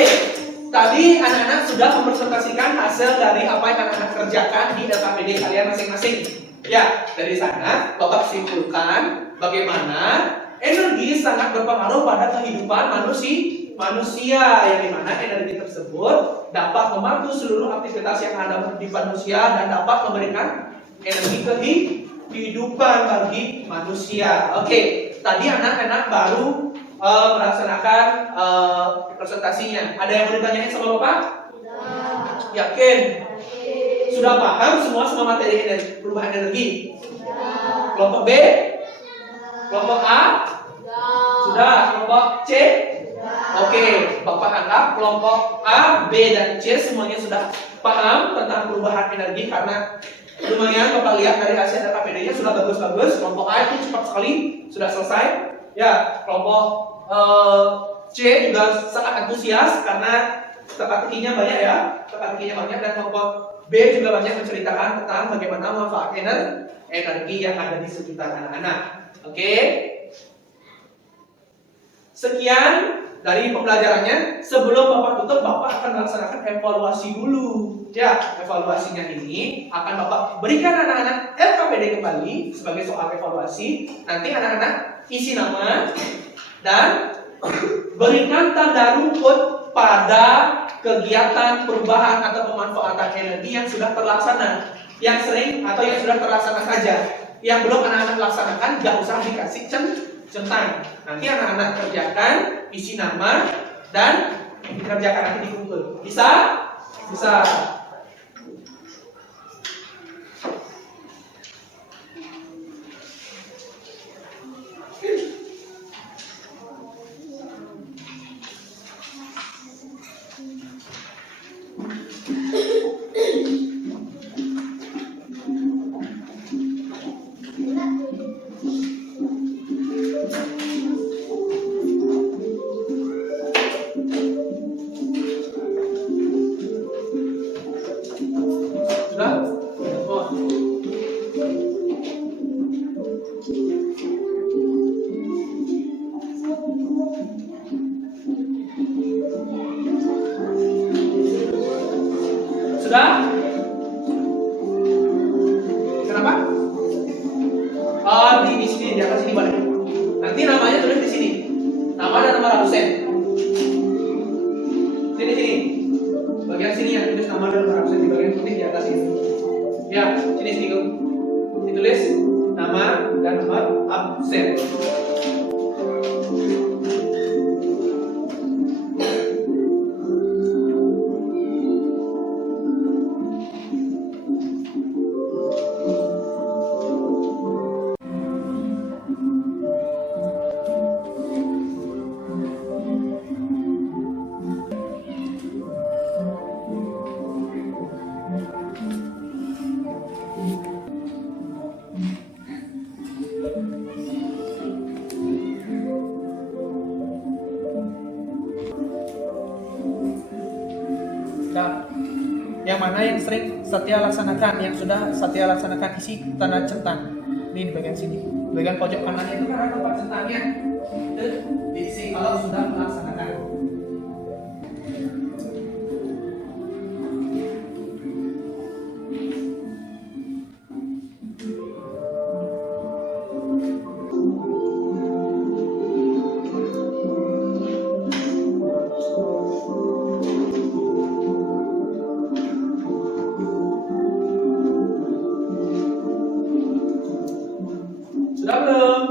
Tadi anak-anak sudah mempresentasikan hasil dari apa yang anak-anak kerjakan di LKPD kalian masing-masing. Ya, dari sana Bapak simpulkan bagaimana energi sangat berpengaruh pada kehidupan manusia yang dimana energi tersebut dapat membantu seluruh aktivitas yang ada di manusia dan dapat memberikan energi kehidupan bagi manusia. Oke, tadi anak-anak baru melaksanakan presentasinya. Ada yang mau ditanyain sama Bapak? Yakin? Sudah paham semua materi perubahan energi? Kelompok B? Kelompok A? Sudah. Kelompok C? Oke, Bapak anggap kelompok A, B, dan C semuanya sudah paham tentang perubahan energi karena lumayan Bapak lihat dari hasil LKPD-nya sudah bagus-bagus. Kelompok A itu cepat sekali sudah selesai. Ya, kelompok C juga sangat antusias karena teka-tekinya banyak ya, dan kelompok B juga banyak menceritakan tentang bagaimana manfaat energi yang ada di sekitar anak-anak. Oke. Sekian dari pembelajarannya. Sebelum Bapak tutup, Bapak akan melaksanakan evaluasi dulu. Ya, evaluasinya ini akan Bapak berikan anak-anak LKPD kembali sebagai soal evaluasi. Nanti anak-anak isi nama dan berikan tanda rumput pada kegiatan perubahan atau pemanfaatan energi yang sudah terlaksana, yang sering atau yang sudah terlaksana saja. Yang belum anak-anak laksanakan, gak usah dikasih centang. Nanti anak-anak kerjakan, isi nama dan dikerjakan nanti dikumpul. Bisa? Bisa. Sudah? Kenapa? Di sini, di atas sini balik. Nanti namanya tulis di sini. Nama dan nomor absen. Sini. Bagian sini yang tulis nama dan nomor absen di bagian putih di atas ini. Ya, sini. Ditulis nama dan nomor absen. mana yang sering Satya laksanakan, yang sudah Satya laksanakan, isi tanda centang. Ini di bagian sini, bagian pojok kanannya itu kan ada tempat centangnya, itu diisi kalau sudah melaksanakan. Sudah belum?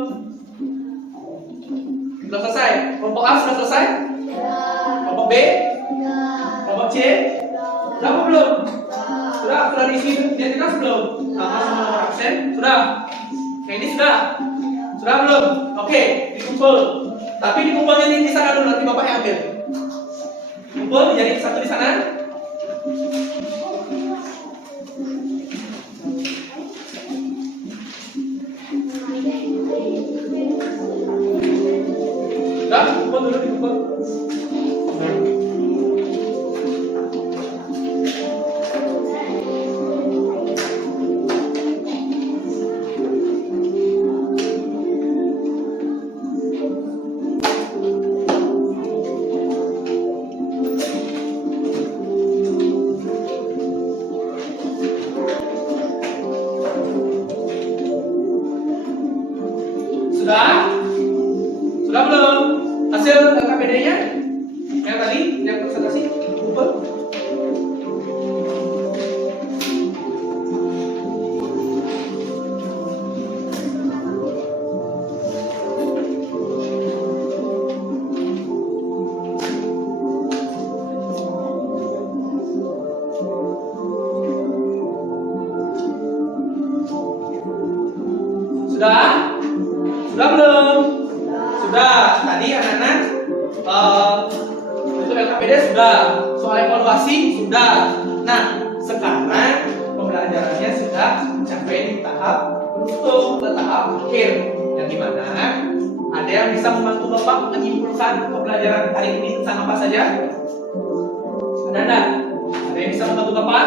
Sudah selesai? Kelompok A sudah selesai? Kelompok B? Kelompok C? Sudah apa belum? Sudah diisi identitas belum? Nama sama nomor absen? Sudah? Oke, ini sudah? Sudah belum? Oke, dikumpul. Tapi dikumpulnya di sana dulu, nanti Bapak yang ambil. Kumpul, jadi satu di sana. Sudah, dikumpul dulu, dikumpul. Sudah? Sudah belum? Hasil KPD-nya? Yang tadi, yang presentasi, kumpul. Sudah? Sudah belum? Sudah. Tadi anak-anak itu LKPD sudah. Soal evaluasi sudah. Nah, sekarang pembelajarannya sudah sampai di tahap penutup, ke tahap akhir. Yang dimana ada yang bisa membantu Bapak menyimpulkan pembelajaran hari ini tentang apa saja? Ada enggak? Ada yang bisa membantu Bapak?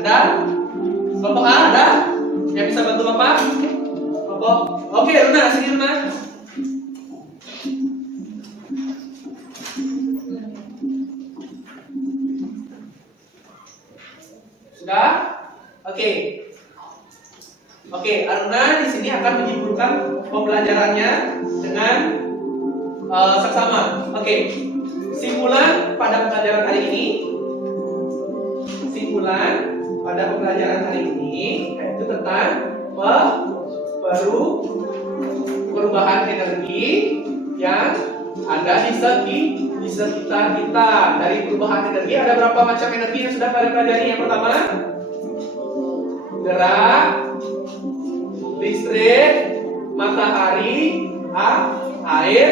Ada? Kelompok A ada? Yang bisa bantu Bapak? Kelompok. Oke, Luna, sini Luna. Sudah? Oke. Oke, Aruna di sini akan menyimpulkan pembelajarannya dengan seksama. Oke. Simpulan pada pembelajaran hari ini. Simpulan pada pembelajaran hari ini yaitu tentang perubahan energi yang ada di sekitar kita. Dari perubahan energi ada berapa macam energi yang sudah kalian pelajari? Yang pertama, gerak, listrik, matahari, air,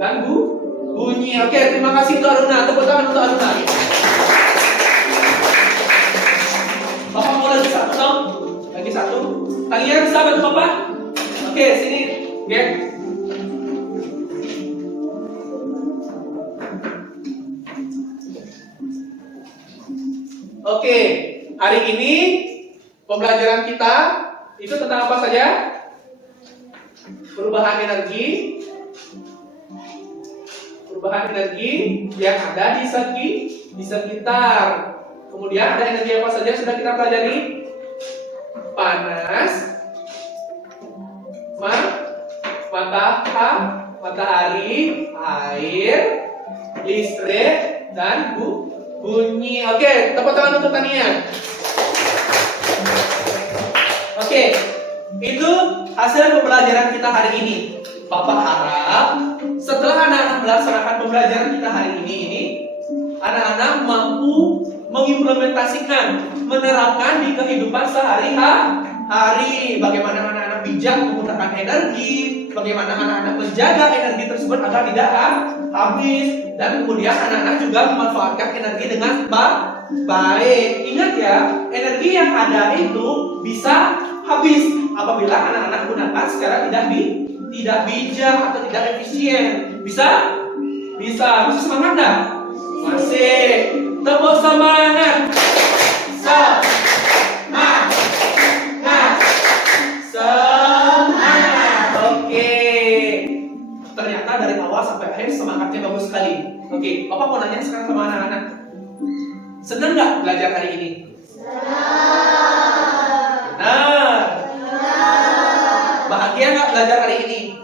dan bunyi. Oke, terima kasih untuk Aruna. Tepuk tangan untuk Aruna. Bapak mau lagi satu dong? Lagi satu. Kalian bisa bantu Bapak? Oke, sini, geng. Oke, hari ini pembelajaran kita itu tentang apa saja? Perubahan energi yang ada di sekitar. Kemudian ada energi apa saja sudah kita pelajari? Panas, matahari, air, listrik, dan bunyi. Oke, tepuk tangan untuk Tania. Oke, itu hasil pembelajaran kita hari ini. Bapak harap setelah anak-anak melaksanakan pembelajaran kita hari ini, anak-anak mampu mengimplementasikan, menerapkan di kehidupan sehari-hari. Bagaimana anak-anak bijak menggunakan energi, bagaimana anak-anak menjaga energi tersebut agar tidak habis, dan kemudian anak-anak juga memanfaatkan energi dengan baik. Ingat ya, energi yang ada itu bisa habis apabila anak-anak gunakan secara tidak bijak atau tidak efisien. Bisa? Masih semangat enggak? Masih. Tepuk semangat. Semangat. Oke. Ternyata dari awal sampai akhir semangatnya bagus sekali. Oke, Bapak mau nanya sekarang sama anak-anak. Senang nggak belajar hari ini? Benar. Bahagia nggak belajar hari ini?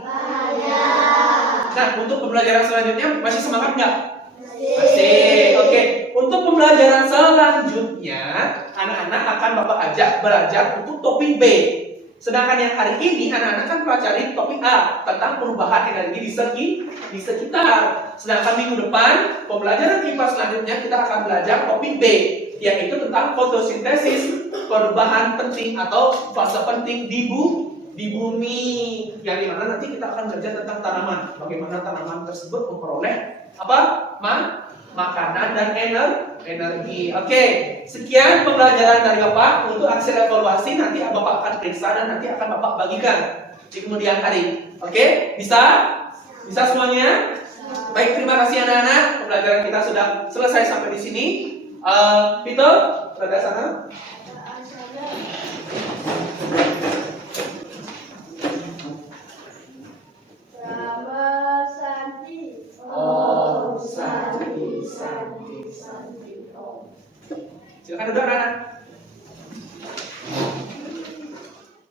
Nah, untuk pembelajaran selanjutnya masih semangat nggak? Masih. Oke. Untuk pembelajaran selanjutnya, anak-anak akan Bapak ajak belajar untuk topik B. Sedangkan yang hari ini anak-anak kan pelajari topik A tentang perubahan energi di sekitar. Sedangkan minggu depan pembelajaran IPA selanjutnya kita akan belajar topik B, yaitu tentang fotosintesis, perubahan penting atau fase penting di bumi. Yang dimana nanti kita akan belajar tentang tanaman, bagaimana tanaman tersebut memperoleh apa? Makanan dan energi. Oke, sekian pembelajaran dari Bapak. Untuk hasil evaluasi nanti Bapak akan periksa dan nanti akan Bapak bagikan di kemudian hari. Oke, bisa? Bisa semuanya? Baik, terima kasih anak-anak. Pembelajaran kita sudah selesai sampai di sini. Peter, berada sana. Silakan duduk anak-anak.